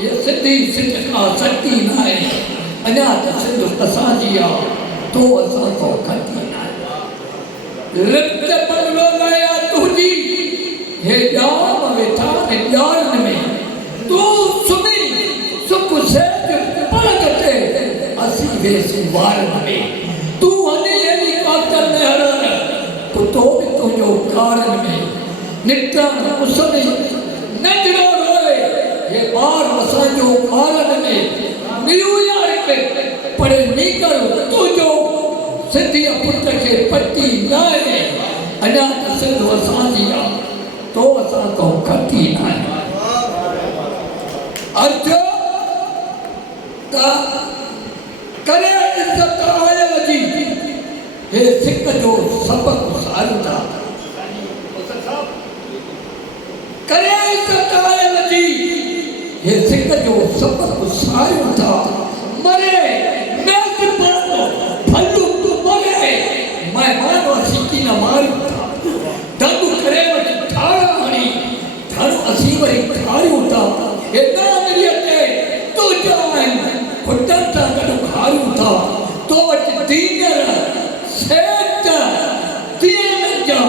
ये सिंधी सिंध खां सती न है अञा त सिंधु असांजी तो असां खां कती न लिप्त बंगलो लाया तुझी हे जाम वेठा ॼाण में तू सुमी सुख सेज पलकते असी वेसी वारन में तू हने एनी कातर में हरण पुतो भी तुझो कारण में निकरण उसने नजरो रोए ये बार असांजो ॿारनि में न्यूयॉर्क पढ़े निकर तुझो सिंधी पुट खे पटी न आहे अञा त सिंधु असांजी तो असां खां घटी न आहे अर्जो का करे इज्जत आयल जी हे सिख जो सबक सारदा करे इज्जत आयल जी हे सिख जो सबक सारदा मरे मेज पानो फलू तू मरे मैं मानो सिकी न मारू दंग करे वठी ठाड़ा हणी धन असी वरी ठारियूं था एॾा मिलियते तूं जान खुटनि सां गॾु खारियूं था तो वटि दीगर सेठ तीअं जा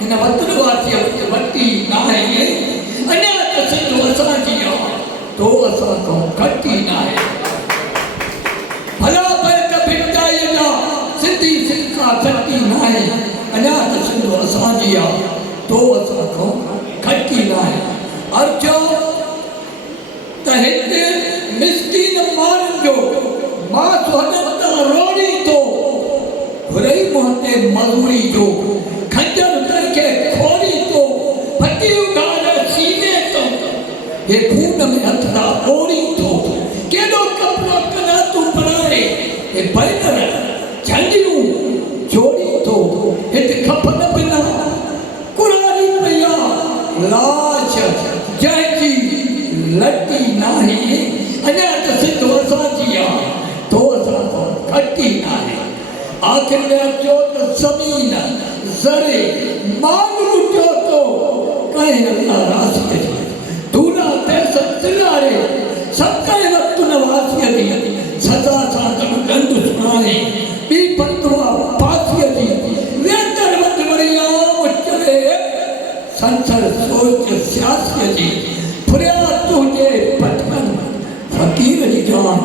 हिन वतन वासीअ वटि वटी न आहे अञा त सिंधु असांजी आहे तो असां खां घटी न आहे भला बैठ भिटाई ना सिंधी सिंध खां घटी न आहे अञा त सिंधु असांजी आहे तो असां खां घटी न आहे अर्जो त हिते मिस्कीन माण्हुनि जो मां सुहदत रोड़ी तो घुरई मुंहिंजे मज़ूरी जो खंजर तंहिंखे खोड़ी तो फटी उघाड़ सीने तो हे खून में हथड़ा ओड़ी तो केॾो कपिड़ो कना तूं पराए हे बैनर झंडियूं जोड़ी तो हिते खपन बिना कुरारी पया लाश जंहिंजी लटी नाहे अञा त सिंधु असांजी आहे तो असां खां घटी न आहे आख़िर में अचो त ज़मीन ज़रे माल लुटियो तो कंहिं अल्लाह रासीअ जी धूना तेस तिलारे सभु कंहिं वक़्तु नवासीअ जी सदा सां गॾु ॾंडु सुणाए ॿी फतवा फासीअ जी वेंदड़ वटि वरी आम चले संसर सोच सियासीअ जी फुरिया तुंहिंजे पटकन फ़क़ीर जी जान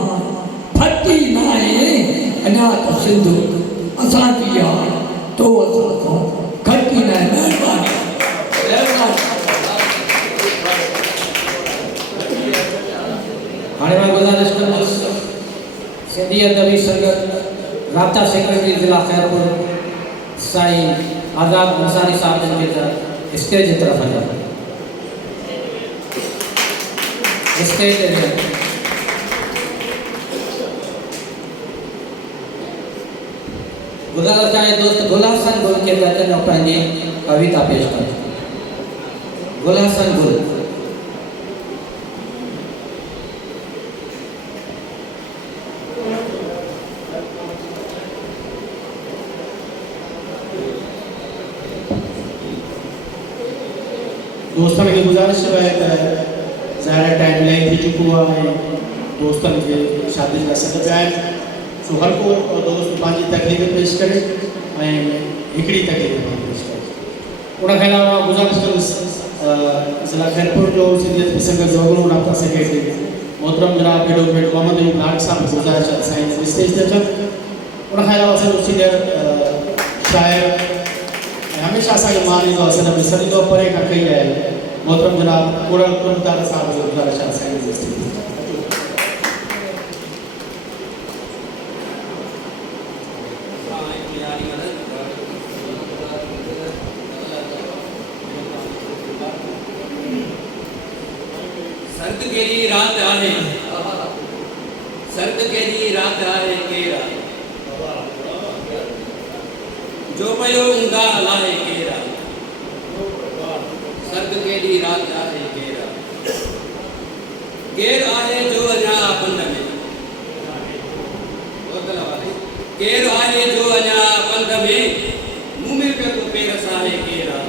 फटी न आहे अञा त सिंधु असांजी आहे तो असां खां घटी न आहे महिरबानी हाणे मां गुज़ारिश कंदुसि सिंधी अदबी संगत राब्ता सेक्रेटरी ज़िला ख़ैरपुर साईं आज़ाद अंसारी साहब जिनके स्टेज की तरफ आ जाए स्टेज गुज़ारिश आहे दोस्त गुल हसन गुल के अचनि और पंहिंजी कविता पेश कर गुल हसन गुल दोस्तन खे गुज़ारिश आहे त ज़ाहिर टाइम इलाही थी चुको आहे दोस्तन खे शादी जा सॾ पिया आहिनि सो हर को दोस्त पंहिंजी तकलीफ़ पेश करे ऐं हिकिड़ी तकलीफ़ पेश करे उन खां अलावा गुज़ारिश कंदुसि ज़िला खैरपुर जो सिंधियत संघ जो अॻिलो राब्ता सेक्रेटरी मोहतरम जनाब एडवोकेट मोहम्मद अयूब लाड साहब गुज़ारिश आहे साईं स्टेज ते अचनि उन खां अलावा असांजो सीनियर शाइर हमेशह असांखे मान ईंदो आहे सॾ में सॾींदो परे खां कई आहे मोहतरम जनाब कुरल कुलदार साहब जो गुज़ारिश आहे साईं स्टेज ते सर्द केरी रात आहे सर्द केरी रात आहे केरा जो पयो ऊंधा लाहे केरा सर्द केरी रात आहे केरा केर आहे जो अञा पंध में केर आहे जो अञा पंध में मुंह में पे तो पेरस आहे केरा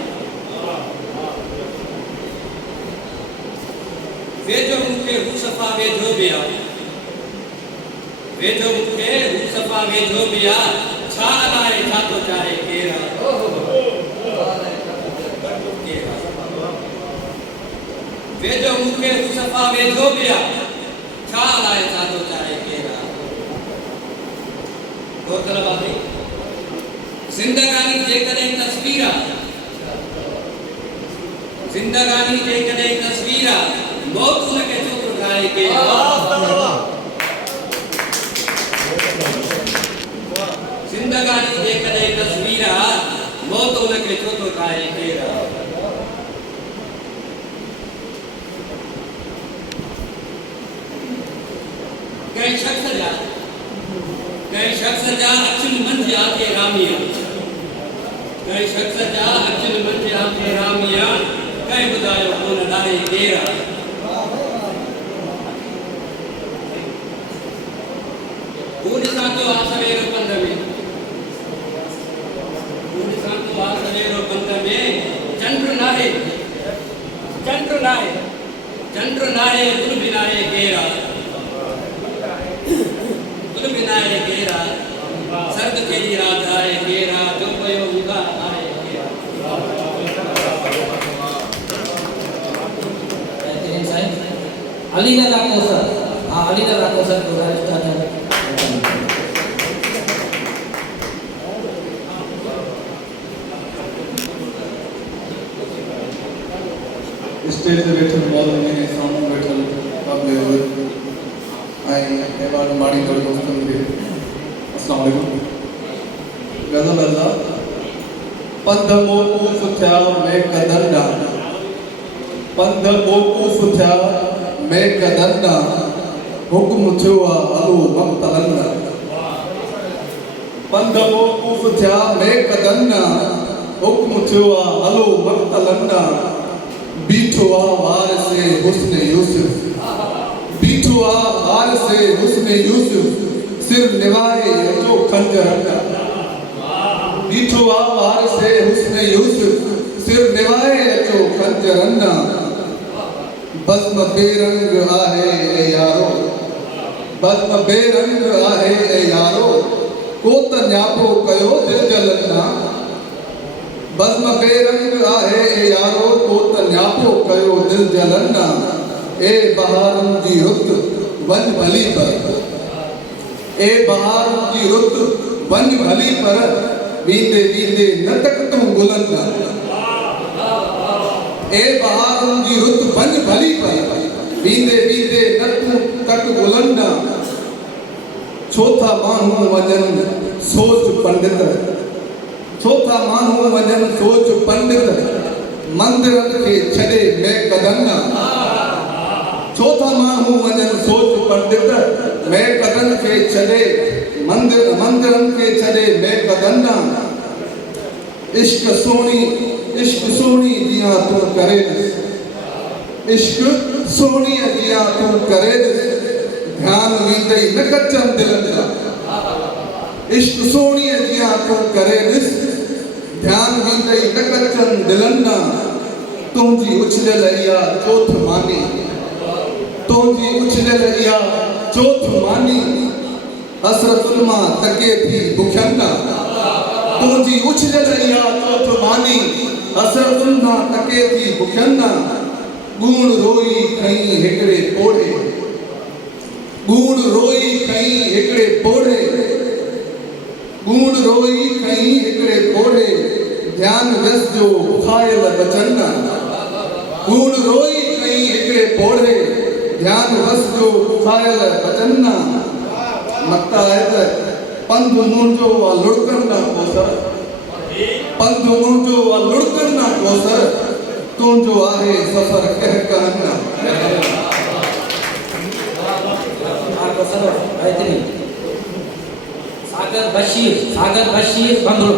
वेझो मूंखे हू सफ़ा वेझो बिया वेझो मूंखे हू सफ़ा वेझो बिया छा अलाए छा थो चाहे केरा वेझो मूंखे हू सफ़ा वेझो बिया छा अलाए छा थो चाहे केरा गोतलवादी ज़िंदगानी जेकॾहिं तस्वीर ज़िंदगानी जेकॾहिं तस्वीर मौत उनके चोट खाए के जिंदगानी जेकॾहिं तस्वीर मौत उनके चोट खाए के कंहिं शख्स जा अखियुनि मंझि आखे रामिया कंहिं शख्स जा अखियुनि मंझि आखे रामिया कंहिं ॿुधायो कोन ॾाहे केरा सवेरो पंध में सवेरो पंध में चंद्र नाहे गुल बिनाए केरा सर्द केरी रात आहे केरा जो पयो ऊंधा आहे केरा अली दादा कोसर हाँ अली दादा कोसर गुज़ारिश था स्टेज पे बैठल मौलवी सामने बैठल काबिल आई एवार्ड माणी कर दोस्तन के अस्सलाम वालेकुम गजल अल्लाह पंध मोकूफ थिया मैं कदंडा पंध मोकूफ थिया मैं कदंडा हुक्म थियो हलो मक्तलंदा पंध मोकूफ थिया मैं कदंडा हुक्म थियो हलो मक्तलंदा बीठो वार से हुस्न यूसुफ बीठो वार से हुस्न यूसुफ सिर निवाए जो खंजर बीठो वार से हुस्न यूसुफ सिर निवाए जो खंजर बज़्म बेरंग आहे ए यारो बज़्म बेरंग आहे ए यारो को त न्यापो कयो दिल जलंदा बज़्म बेरंग आहे ए यारो को त न्यापो कयो दिल जलंदा ए बहारन जी रुत वन भली पर ए बहारन जी रुत वन भली पर वींदे वींदे न तक तूं गुलंदा ए बहारन जी रुत वन भली पर वींदे वींदे न तूं तक गुलंदा छो था माण्हू वञनि सोच पंडित चोथा माण्हू वञनि सोच पंडित मंदिरनि खे छॾे में कदनि चोथा माण्हू वञनि सोच पंडित में कदनि खे छॾे मंदिरनि खे छॾे में कदनि इश्क सोणी जिया तूं करे इश्क सोणी जिया तूं करे ध्यान वींदई न कचनि दिलनि जा इश्क सोणी जिया तूं करे ध्यान वींदई न कचनि दिलनि जा तुंहिंजी उछलियल इहा चोथ मानी तुंहिंजी उछलियल इहा चोथ मानी हसरतुनि मां तके थी बुखियनि तुंहिंजी उछलियल इहा चोथ मानी हसरतुनि मां तके थी बुखियनि गूण रोई खई हिकिड़े पोड़े गूण रोई खई हिकिड़े पोड़े गूण रोई खई हिकिड़े पोड़े ध्यान वियसि जो खायल बचन गूण रोई खई हिकिड़े पोड़े ध्यान वियसि जो खायल बचन मक्ता है त पंध मुंहिंजो वा लुड़कनि न कोसर पंध मुंहिंजो वा लुड़कनि न कोसर तुंहिंजो आहे सफ़र कह कहना सागर बशीर बंगलो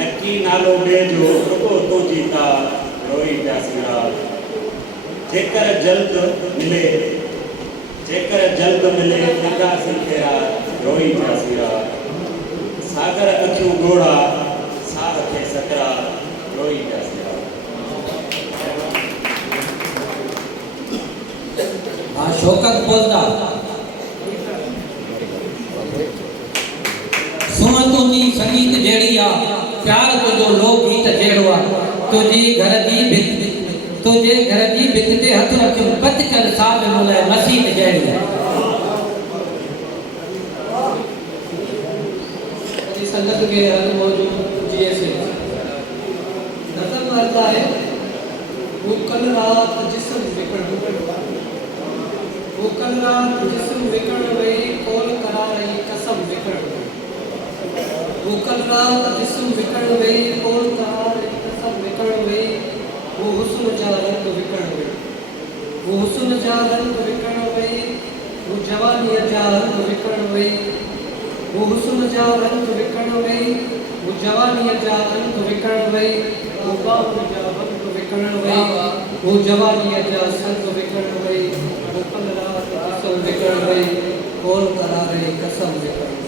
नक्की नालो बेजो रुको तो जीता रोई प्यासीरा जेकर जल्द मिले गंगा सिंखेरा रोई प्यासीरा सागर अखियों गोड़ा साग थे सकरा रोई प्यासीरा शौकत बोलदा सुमतुनी संगीत जेड़ी आ प्यार को जो लोक गीत जेड़ो आ तुझे घर दी भित ते हथ रखियो पत कर साथ मोले मसीह जेड़ी इस संगत के हर मौजूद जीएसए नजर आता है वो कल रात जिस्म विकड़ गई कौन करा रही कसम विकड़ गई वो कल रात जिस्म विकड़ गई कौन करा रही कसम विकड़ गई वो हुस्न जा रंग विकड़ गई वो हुस्न जा रंग विकड़ गई वो जवानी जा रंग विकड़ गई वो हुस्न जा रंग विकड़ गई वो जवानी जा रंग विकड़ गई वो बाप जा रंग विकड़ गई वो जवानी जा संग विकड़ गई वो कल रात जिस्म विकड़ गई कौन करा रही कसम विकड़ गई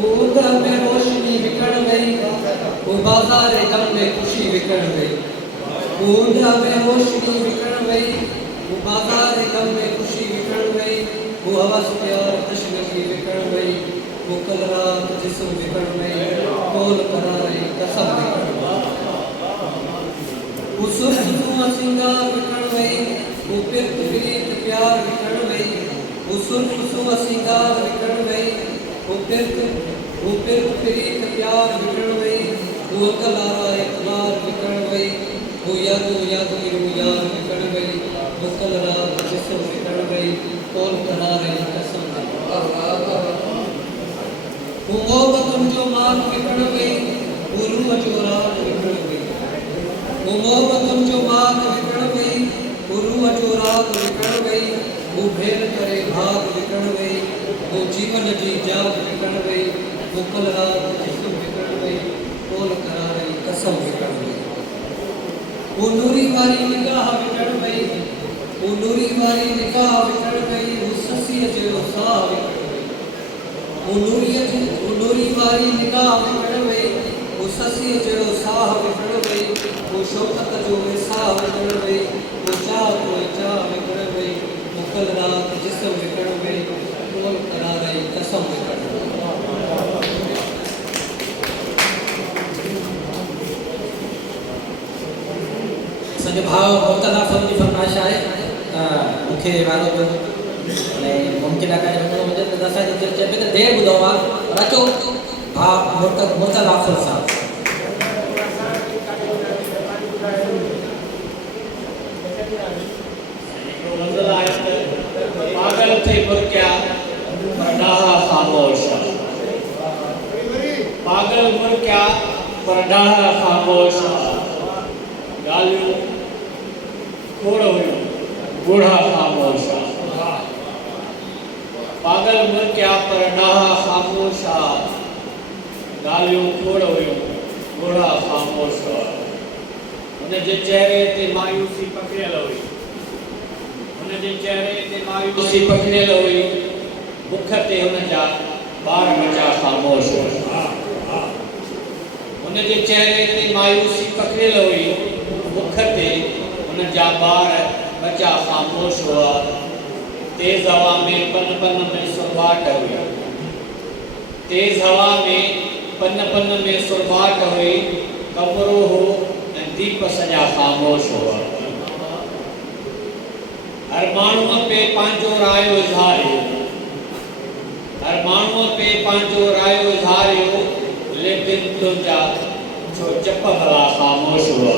वो उधर में रोशनी बिखर गई वो बाजार गम में खुशी बिखर गई वो उधर में रोशनी बिखर गई वो बाजार गम में खुशी बिखर गई वो हवस प्यार तशवीर बिखर गई वो कल रात जिस्म बिखर गई कौन करा रही कसम बिखर गई वो सुर्खियों सिंगार बिखर गई वो प्रीत प्यार बिखर गई वो सुर्खियों सिंगार बिखर गई वो प्रीत प्यार बिखर गई वो कलारा इकरार बिखर गई वो यादो यार बिखर गई वो कल रात जिस्म बिखर गई कौन करा रही कसम वो मोहब्बतों जो मान बिखर गई वो रूह जो रात बिखर गई वो मोहब्बतों जो मान बिखर गई वो रूह जो रात बिखर गई वो भेद करे भाग बिखर गई वो जीवन जी जाग बिखर गई वो कल रात जिस्म बिखर गई बोल करा रही कसम विकड़ गई वो नूरी वाली निगाह विकड़ गई वो नूरी वाली निगाह विकड़ गई वो ससी जो साह विकड़ गई वो नूरी वाली निगाह विकड़ गई वो ससी जो साह विकड़ गई वो शौकत जो साह विकड़ गई वो चाह विकड़ गई वो कल रात जिस्म विकड़ गई बोल करा रही कसम विकड़ गई सॼो भाव मुर्तज़ा साहब जी फरमाइश आहे मूंखे वारो पियो अने मुमकिन आहे काॾे वञिणो हुजे त असांजी दिलि चए पई त देरि ॿुधो आहे पर अचो भाउ मुर्तज़ा साहब पागल थे मुर्किया पर डाहा खामोश पागल मुर्किया पर डाहा खामोश गालियूं खोड़ हुयूं बूढ़ा खामोश पागल मुर्किया पर डाहा खामोश गालियूं खोड़ हुयूं बूढ़ा खामोश उनजे चेहरे ते मायूसी पकड़ियल हुई उनजे चेहरे ते मायूसी पकड़ियल हुई मुख ते हुनजा ॿार बचा ख़ामोश उनजे चेहरे ते मायूसी पकड़ियल हुई मुख ते हुनजा ॿार बचा ख़ामोश हुआ तेज़ हवा में पन पन में सुरबाट हुई तेज़ हवा में पन में सुरबाट हुई कमरो हो ऐं दीप सॼा ख़ामोश हुआ हर माण्हूअ पे पंहिंजो रायो इज़हारियो हर माण्हूअ पे पंहिंजो रायो इज़हारियो लेकिन तुंहिंजा छो चप भला ख़ामोश हुआ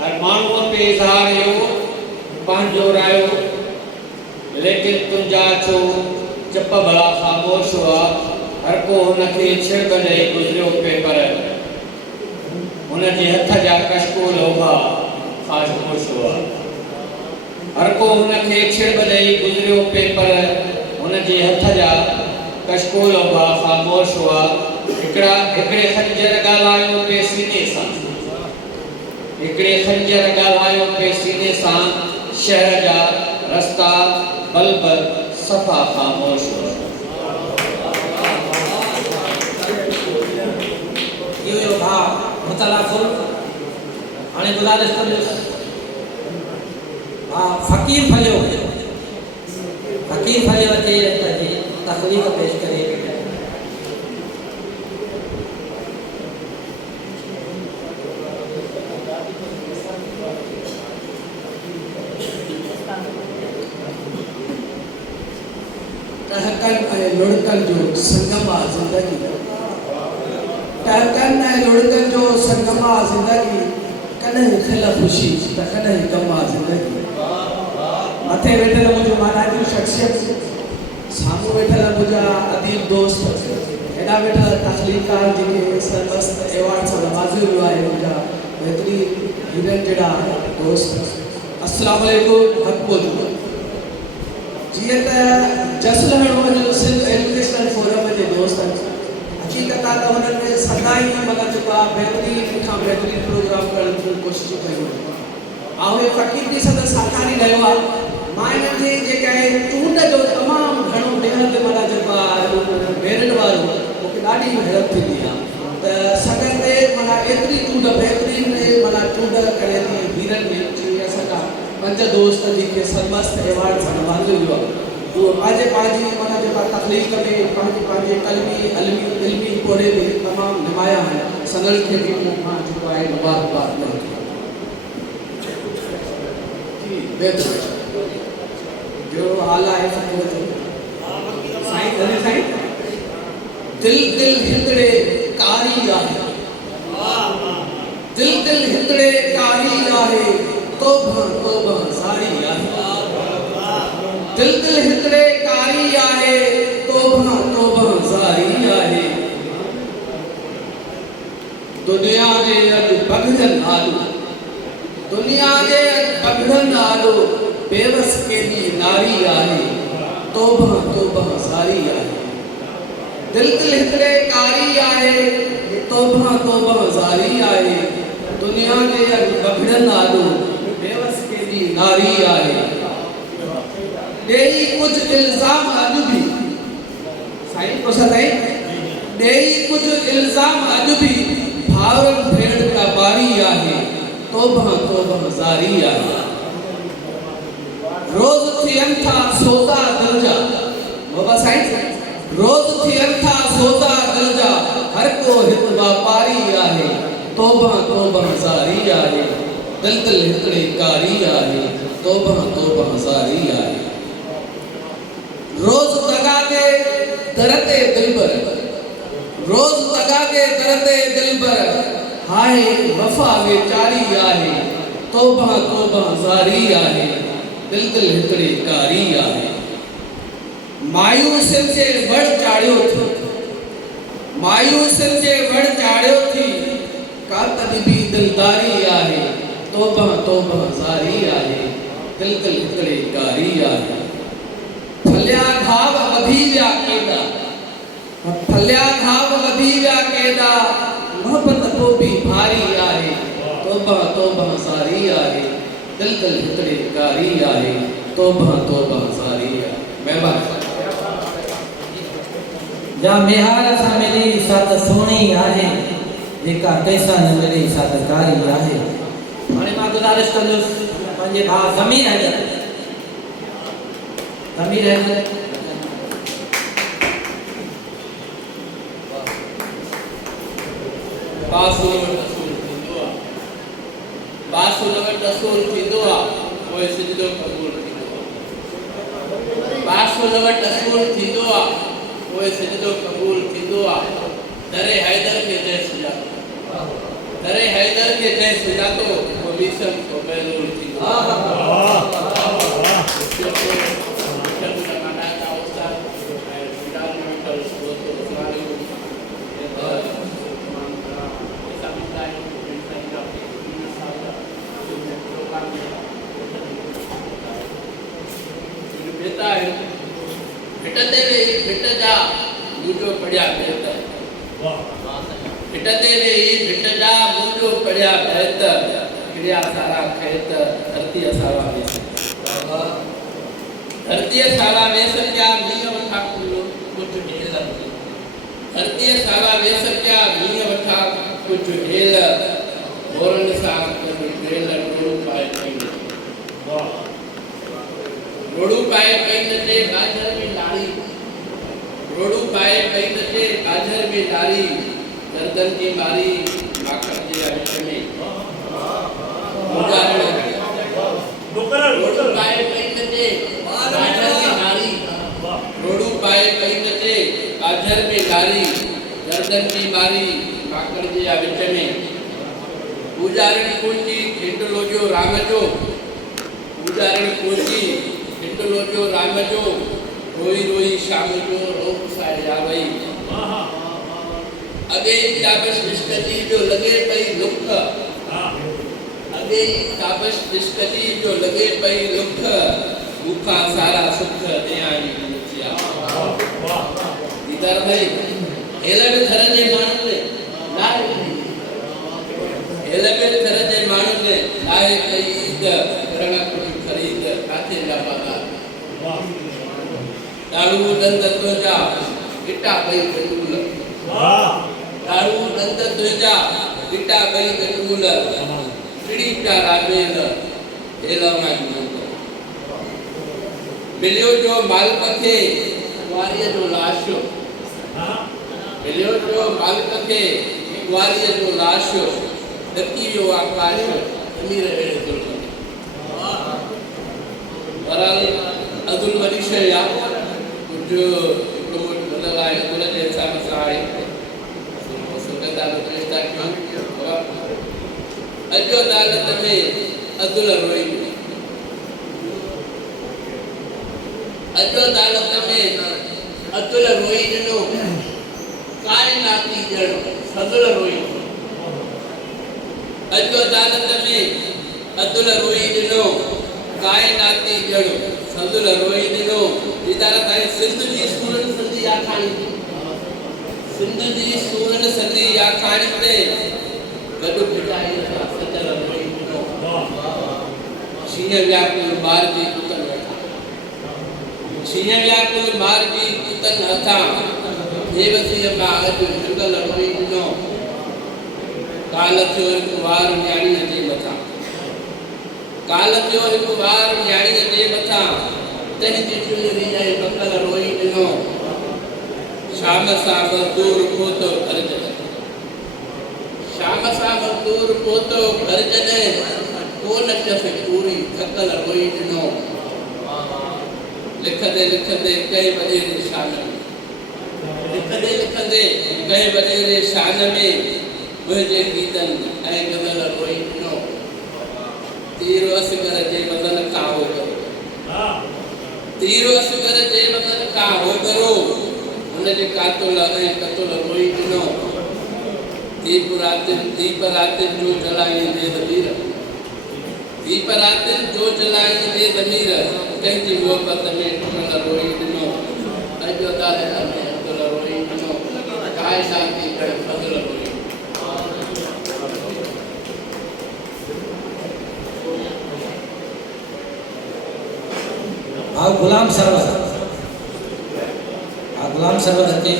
हर माण्हूअ पे इज़हारियो पंहिंजो रायो लेकिन तुंहिंजा छो चप भला ख़ामोश हुआ हर को हुनखे छिड़क ॾेई गुज़रियो पे पर हुनजे हथ जा कशको लोभा ख़ामोश हुआ हर को हुनखे छिड़क ॾेई गुज़रियो पे पर हुनजे हथ जा कशको लोभा ख़ामोश हुआ हिकिड़े खंजर ॻाल्हायो पे सीने सां हिकिड़े खंजर ॻाल्हायो पे सीने सां शहर जा रस्ता बल्ब सफ़ा ख़ामोश हुआ इहो भाउ मुतलाफ़ुल हाणे गुज़ारिश कंदुसि हा फ़क़ीर फलियो अचे त जी तकलीफ़ पेश करे टहकन ऐं लुढ़कन जो संगम आहे ज़िंदगी टहकन ऐं लुढ़कन जो संगम आहे ज़िंदगी कॾहिं खिल ख़ुशी त कॾहिं ग़म आहे ज़िंदगी मथे वेठल मुंहिंजो महाराज शख़्सियत साम्हूं वेठल मुंहिंजा अदीब दोस्त हेॾा वेठल तख़लीकार जेके सरमस्त एवॉर्ड सां नवाज़ियो वियो आहे मुंहिंजा बहितरीन हीरनि जहिड़ा दोस्त अस्सलाम वालेकुम हक़ मौजूद जीअं त जसल हणो सिंध एजुकेशनल फोरम जे दोस्त हक़ीक़त आहे त हुननि में सदाई मतिलबु जेको आहे बहितरीन खां बहितरीन प्रोग्राम करण जी कोशिशि कयूं ऐं हे फ़क़ीर जी सदन साकारी रहियो आहे मां हिननि जी जेके आहे चूंड जो तमामु घणो महिनत माना जेको आहे मेरिट वारो मूंखे ॾाढी हैरत थींदी आहे त सगन ते माना एतिरी चूंड बहितरीन माना चूंड करे थी हीरनि में जीअं असांजा 5 दोस्त जेके सरमस्त एवॉर्ड सां नवाज़ियो वियो आहे उहो पंहिंजी माना जेका तख़लीक़ में पंहिंजे कलमी इल्मी कोड़े में तमामु नुमाया आहिनि संदन खे बि मां जेको आहे मुबारकबाद ॾियां जो हाल आहे साईं घणे साईं दिल हिंदड़े कारी आहे दिल हिंदड़े कारी आहे तोबा सारी आहे दिल हिंदड़े कारी आहे तोबा सारी आहे दुनिया जे अॼु बगड़न नालो दुनिया जे बगड़न नालो बेवस केॾी नारी आहे तोबा सारी आहे दिल दिल हिकिड़े कारी आहे तौबा तौबा ज़ारी आहे दुनिया जे बभिड़न आॾो बेवस केॾी नारी आहे ॾेई कुझु इल्ज़ाम अॼु बि साईं कुझु साईं ॾेई कुझु इल्ज़ाम अॼु बि भाउरनि भेण पिया बारी आहे तौबा तौबा ज़ारी आहे रोज़ थियनि था सौदा दिल जा बाबा साईं रोज़ थियनि था सौदा दिल जा हर को हिकु वापारी आहे तौबा तौबा ज़ारी आहे दिल दिल हिकिड़ी कारी आहे तौबा तौबा ज़ारी आहे रोज़ दगा के दर ते दिलबर रोज़ दगा के दर ते दिलबर हाय वफ़ा वेचारी आहे तौबा तौबा ज़ारी आहे दिल दिल हिकिड़ी कारी आहे मायूसियुनि जे वड़ चाढ़ियो थी मायूसियुनि जे वड़ चाढ़ियो थी का तॾहिं दिलदारी आहे तौबा तौबा ज़ारी आहे दिल दिल हिकिड़ी कारी आहे फलिया घाव वधी विया केॾा फलिया घाव वधी विया केॾा मोहबत पोइ बि भारी आहे तौबा तौबा ज़ारी आहे दिल दिल हिकिड़ी कारी आहे तौबा तौबा ज़ारी आहे महिरबानी जा मेहार सां मिली सात सोणी आहे जेका पैसा न मिली सात कारी आहे हाणे मां गुज़ारिश कंदुसि पंहिंजे भाउ ज़मीर हैदर बासुलवट रसूल थींदो आहे पोइ सिजदो क़बूल थींदो आहे बासुलवट रसूल थींदो आहे पोइ सिजदो क़बूल थींदो आहे दरे हैदर खे जंहिं सुञातो दरे हैदर खे जंहिं सुञातो उहो मीसर को बेलूर थींदो भिट जा मुंहिंजो पढ़िया बैत भिट ते वेही भिट जा मुंहिंजो पढ़िया बैत किरिया सारा खेत धरती सारा वेस धरती सारा वेस क्या मींह वठा कुछ ढेल धरती सारा वेस क्या मींह वठा कुछ ढेल मोरन सां ढेल डोड़ू पाए रोड़ू पाए कई नचे गाजर में लाड़ी रोड़ू पाए कई नचे गाजर में लाड़ी गर्दन की मारी माखन के विच में रोड़ू पाए कई नचे गाजर में लाड़ी रोड़ू पाए कई नचे गाजर में लाड़ी गर्दन की मारी माखन के विच में पूजारण कुंजी खिंडलो जो राम जो पूजारण कुंजी खिंडलो जो राम जो रोई रोई शाम जो रोप साया वई अगे ताबश निष्कती जो लगे पई लुख अगे ताबश निष्कती जो लगे पई लुख भूखा सारा सुख दयानी मुचिया इधर नहीं हेलबे घर जे माण्हू ने लाए हेलबे घर जे माण्हू ने लाए कई रण कुछ खरीद काथे जा बागा दारू दंत तुझा गिटा बई गंडूल दारू दंत तुझा गिटा बई गंडूल चिड़ी का रामेल हेलमा मिलियो जो मालिक खे कुआरीअ जो लाशो मिलियो जो मालिक खे कुआरीअ जो लाशो ॾकी वियो आकाश अमीर अहिड़े ज़ुल्म बहरहाल अब्दुल मलिक शया कुछ प्रमोट मतलब आए कुल के हिसाब से आए सुनता रिश्ता क्यों अजो अदालत में अब्दुल रोई अजो अदालत में अब्दुल रोई नो कायनाती जड़ अब्दुल रोई अजो अदालत में अब्दुल रोई नो कायनाती जड़ सदुल रोई दिनो इदारा ताई सिंध जी स्कूल सिंधी आखाणी सिंध जी 16 सदी आखाणी ते गॾु बिठाई सचल रोई ॾिनो शींहं व्याकुल मार जी कुतन हथां शींहं व्याकुल मार जी कुतन हथां देवसीअ मां अॼु जुगल रोई ॾिनो काल थियो हिकु वार न्याणीअ जे मथां काल थियो हिकु वार न्याणीअ जे मथां तंहिंजी चुनरी ऐं बकल रोई ॾिनो शाम सां मज़दूर पहुतो घर जॾहिं शाम सां मज़दूर पहुतो घर जॾहिं कोन चस पूरी थकल रोई ॾिनो लिखंदे लिखंदे कंहिं वॾेरे शान में लिखंदे लिखंदे कंहिं वॾेरे शान में मुंहिंजे गीतनि ऐं गज़ल रोई ॾिनो तीर असगर जे बदन खां हो करो तीर असगर जे बदन खां हो करो हुनजे कातुल ऐं कतुल रोई ॾिनो दीप रातिन जो जलाईंदे ज़मीर दीप रातिन जो जलाईंदे ज़मीर कंहिंजी मोहबत में टुटल रोई ॾिनो अॼु अदालत में अब्दुल रोई ॾिनो कायनात जी गढ़ फज़ल रोई भाऊ गुलाम सरवर गुलाम सरवर हते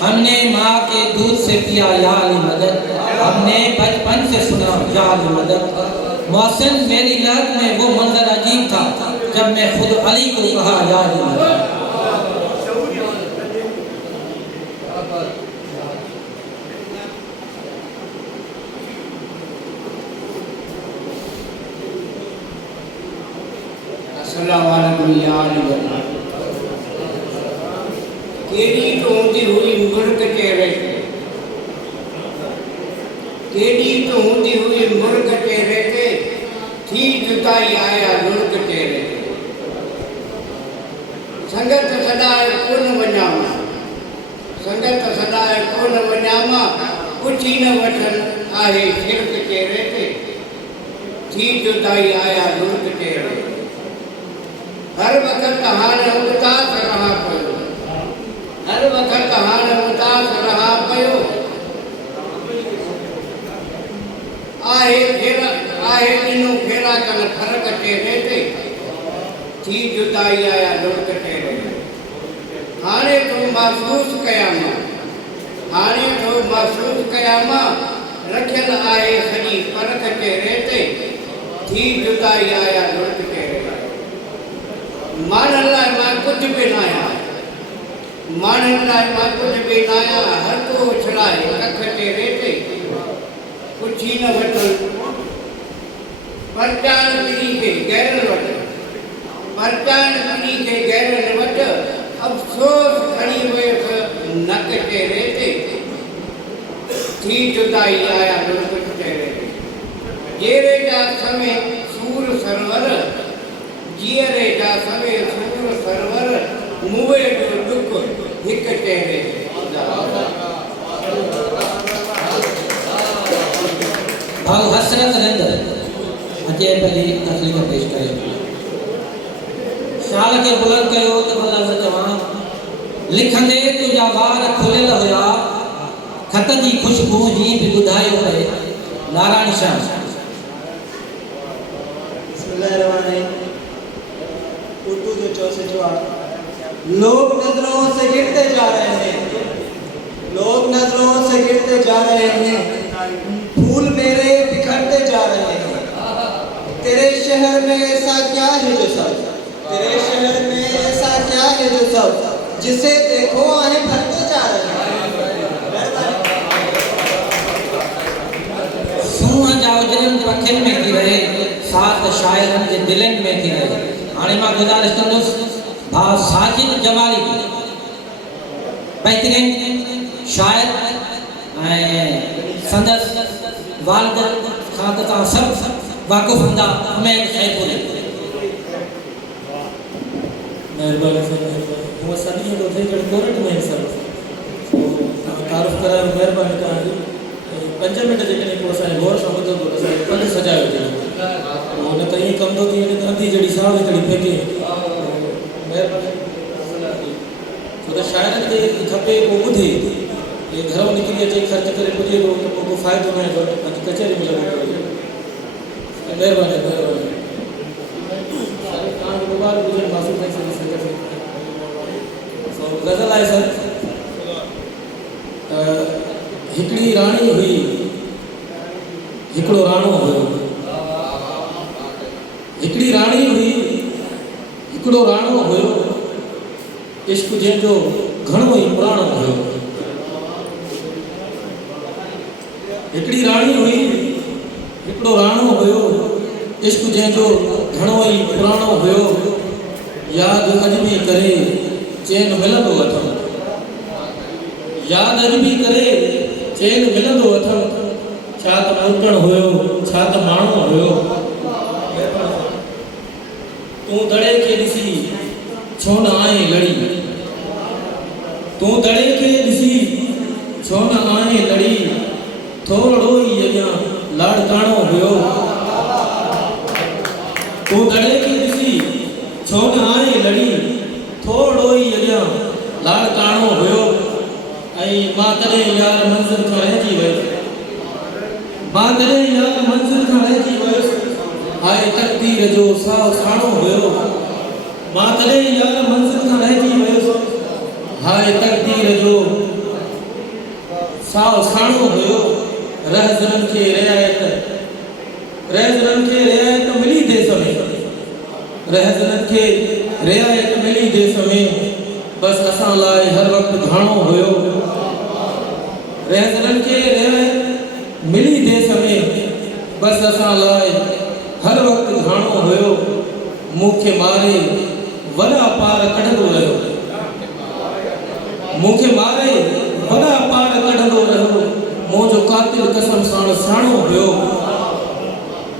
हमने माँ के दूध से पिया या अली मदद हमने बचपन से सुना या अली मदद मौसम मेरी लहर में वो मंजर अजीब था जब मैं खुद अली को कहा या अली मदद अस्सलाम वालेकुम या अली मदद केड़ी होंदी हुई मुल्क चेहरे केड़ी तो होंदी हुई मुल्क चेहरे के थी जुदाई आया मुल्क चेहरे संगत सदाए कोन वञामा संगत सदाए कोन वञामा पुछी न वठन आहे शिरक चेहरे के थी जुदाई आया मुल्क चेहरे हर वक्त हाणे उदास रहा पियो हर वक्त हाणे उदास रहा पियो आहे ॾिनो फेरा कन फर्क चेहरे ते थी जुदाई आया लुड़क चेहरे हाणे तो महसूस कया मां हाणे तो महसूस कया मां रखियल आहे सॼी परख चेहरे ते थी जुदाई आया लुड़क चेहरे माण्हुनि लाइ मां कुझु बि न आहियां माण्हुनि लाइ मां कुझु बि न आहियां हर को उछलाए कख चेहरे ते पुछी न वठनि परचान पीढ़ी के गैरन वटि परचान पीढ़ी के गैरन वटि अफ़सोस खणी वियसि नक चेहरे ते थी जुदाई आया लुड़क चेहरे ते जेरे जा समय सूर सरवर जीअरे जा समय सूर सरवर मुए जो दुख हिक चेहरे भाऊ हसरत रंदर अचे पहली तकलीफ पेश करे शाल के बुलंद कयो तो भला चवां लिखंदे तुझा वार खुलियल हुया खत जी खुशबू जी भी ॿुधायो पए नारायण शाह उर्दू जो चौसे जो लोग नजरों से गिरते जा रहे हैं लोग नजरों से गिरते जा रहे हैं फूल मेरे बिखरते जा रहे हैं तेरे शहर में ऐसा क्या है जो सब तेरे शहर में ऐसा क्या है जो सब जिसे देखो आने भरते जा रहे हैं सूह जा उजरन पखिन में थी रहे साथ शायरन के दिलन में थी रहे हाणे मां गुज़ारिश कंदुसि भाउ साजिद जमाली बहितरीन शायर ऐं संदसि वालिद खां त तव्हां सभु वाक़ुफ़ हूंदा उमैद शैपुरी महिरबानी हूअं सदी थो थिए जहिड़ो कोरट में सर तारीफ़ करायो महिरबानी तव्हांजी 5 मिंट जेकॾहिं पोइ असांजे गौर सां ॿुधो पोइ असांखे पंध सजायो थिए न त ईअं कमु थो थिए अंधी जहिड़ी साह जहिड़ी फेंके महिरबानी तो शायरनि खे खपे पोइ ॿुधे ये घरों निकिरी अचे ख़र्च करे पुॼे थो त पोइ को फ़ाइदो न आहे पंहिंजी कचहरी में लॻो पियो हुजे। महिरबानी महिरबानी तव्हांखे मुबारक हुजे मासूम साईं सो गज़ल आहे सर हिकिड़ी राणी हुई हिकिड़ो राणो हुयो हिकिड़ी राणी हुई हिकिड़ो राणो हुयो इश्क जंहिंजो घणो ई पुराणो हुयो हिकिड़ी राणी हुई हिकिड़ो राणो हुयो इश्क जंहिंजो घणो ई पुराणो हुयो यादि अॼु बि करे चैन मिलंदो अथव यादि अॼु बि करे चैन मिलंदो अथव छा त मुर्गण हुयो छा त माण्हू हुयो तूं दड़े खे ॾिसी छो न आहीं लड़ी तूं दड़े खे ॾिसी छो न आहीं लड़ी थोरो ई अॻियां लाड़काणो हुयो तूं दड़े खे ॾिसी छो न आहीं लड़ी थोरो ई अॻियां लाड़काणो हुयो ऐं मां तॾहिं यार मंज़िल खां रहिजी वियुसि मां तॾहिं यार मंज़िल खां रहिजी वियुसि हाय तक़दीर जो साओ साणो हुयो मां तॾहिं यार मंज़िल खां रहिजी वियुसि हाय तक़दीर जो साओ साणो हुयो रहज़रनि खे रियायत मिली देस में रहज़रनि खे रियायत मिली देस में बस असां लाइ हर वक़्तु घाणो हुयो रहज़रनि खे रियायत मिली देस में बस असां लाइ हर वक़्तु घाणो हुयो मूंखे मारे वॾा पार कढंदो रहियो मूंखे मारे वॾा पार कढंदो रहियो मुंहिंजो कातिल कसम साण साणो हुयो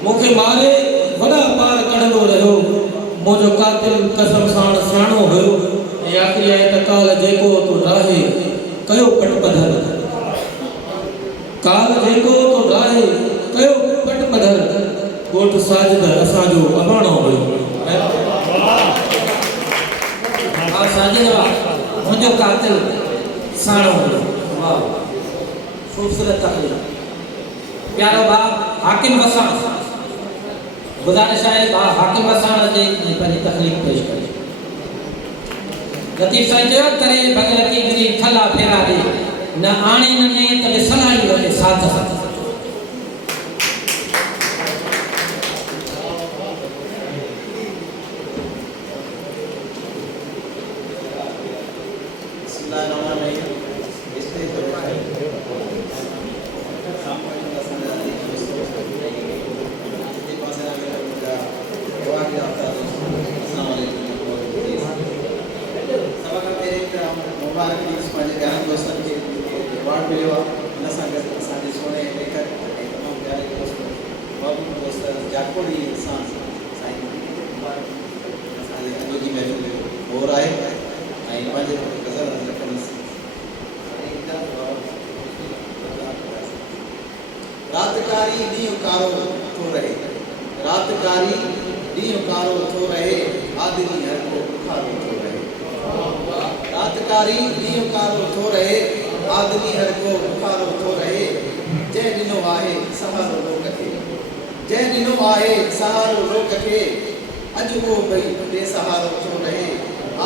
मूंखे मारे वॾा पार कढंदो रहियो मुंहिंजो कातिल कसम साण साणो हुयो ऐं आख़िरी आहे त काल जेको तो राहे कयो पट पधर काल जेको तो राहे कयो पट पधर ॻोठ साजिद असांजो अबाणो हुयो हा साजिद वाह मुंहिंजो कातिल साणो हुयो वाह खूबसूरत तकलीफ़ प्यारो भाउ हाकिम वसाण गुज़ारिश आहे भाउ हाकिम वसाण जे पंहिंजी तकलीफ़ पेश करे लतीफ़ साईं चयो करे भगवती गिरी थला फेरा ॾे न आणे न में त सलाही वञे साथ साथ रातकारी ॾींहुं कारो थो रहे रातकारी ॾींहुं कारो थो रहे आदमी हर को बुखारो थो रहे रातकारी ॾींहुं कारो थो रहे आदमी हर को बुखारो थो रहे जंहिं ॾिनो आहे सहारो लोक खे जंहिं ॾिनो आहे सहारो लोक खे अॼु उहो भई बेसहारो थो रहे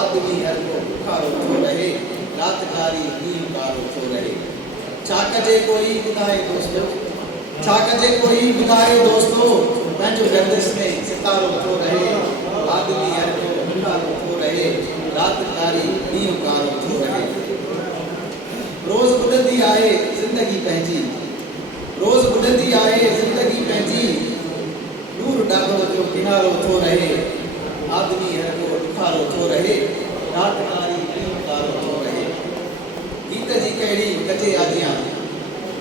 आदमी हर को बुखारो थो रहे रातकारी ॾींहुं कारो थो रहे छा कजे कोई ॿुधाए दोस्तो छा कजे कोई ॿुधाए दोस्तो पंहिंजो गर्दिश में सितारो थो रहे आदमी हर को बुखारो थो रहे रातकारी ॾींहुं कारो थो रहे रोज़ ॿुॾंदी आहे ज़िंदगी पंहिंजी रोज़ ॿुॾंदी आहे ज़िंदगी पंहिंजी दूर डागरो जो किनारो थो रहे आदमी हर को बुखारो थो रहे रातकारी ॾींहुं कारो थो रहे गीत जी कहिड़ी कजे आजियां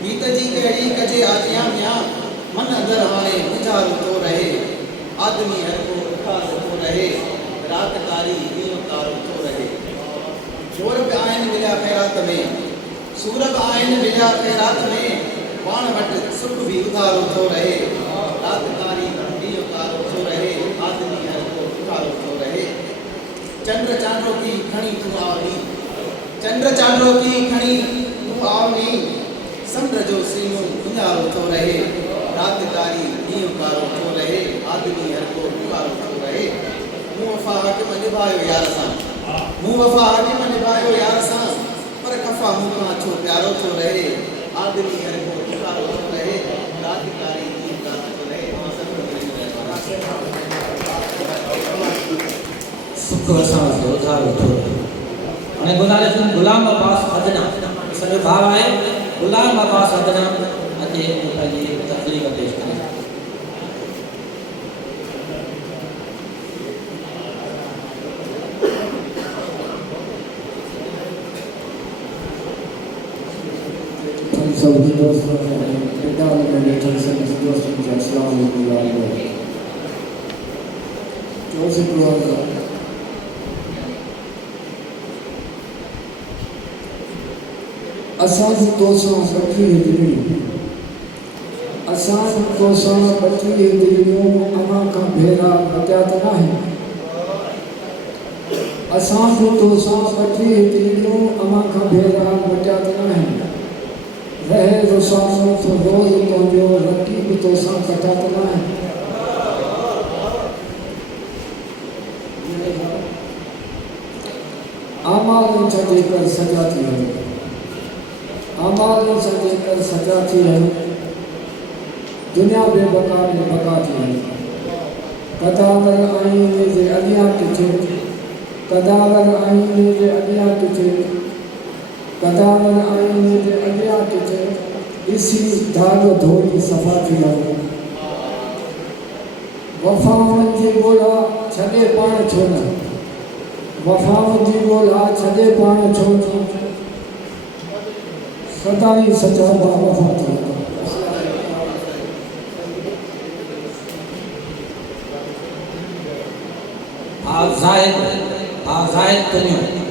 गीत जी कहिड़ी कजे आजियां मियां मन अंदर हाणे गुजारो थो रहे आदमी हर को बुखारो थो रहे रातकारी ॾींहुं कारो थो रहे जोर बि आहिनि मिलिया ख़ैरात में सूर बि आहिनि मिलिया ख़ैरात में पाण वटि सुख बि उधारो थो रहे रातकारी ॾींहुं कारो थो रहे आदमी हर को बुखारो थो रहे चंड चांदो की खणी तूं आवी चंद्र चांडो की खणी तू आवनी समुद्र जो सीनो गुंजारो तो रहे रात कारी नींव कारो तो रहे आदमी हर को पुकारो तो रहे मुंह वफा हाकिम निभायो यार सा मुंह वफा हाकिम निभायो यार सा पर खफा मुंह में छो प्यारो तो रहे आदमी हर को पुकारो तो रहे रात कारी नींव कारो तो रहे सुख असां उधार थो हाणे गुज़ारिश गुलाम अब्बास अदना सॼो भाउ आहे गुलाम अब्बास अदना अचे पंहिंजी तकलीफ़ पेश करे सभी दोस्तों विद्यालय में बैठे सभी दोस्तों को अस्सलाम वालेकुम। जोशी पुरवाजा असां दोस्तों बची दिलियूं असां दोस्तों बची दिलियूं अमां खां भेरा बचा त नाहे असां दोस्तों बची दिलियूं अमां खां भेरा बचा त नाहे रहे रुसानो तो रोज़ तुंहिंजो रकीब तोसां कटा त नाहे आमाल छॾे कर सजा थी वई आमाल छॾे कर सजा थी वई दुनिया बेबका में बका थी वई कदावर आईने जे अॻियां किथे कदावर आईने जे अॻियां किथे कदावर आईने जे अॻियां किथे ॾिसी दाग धोई सफ़ा थी वई वफ़ाउनि जी ॻोल्हा छॾे पाण छो न वफ़ाउनि जी ॻोल्हा छॾे पाण छो न सदा ई सचा वफ़ा थी ज़ाहिद तुनियो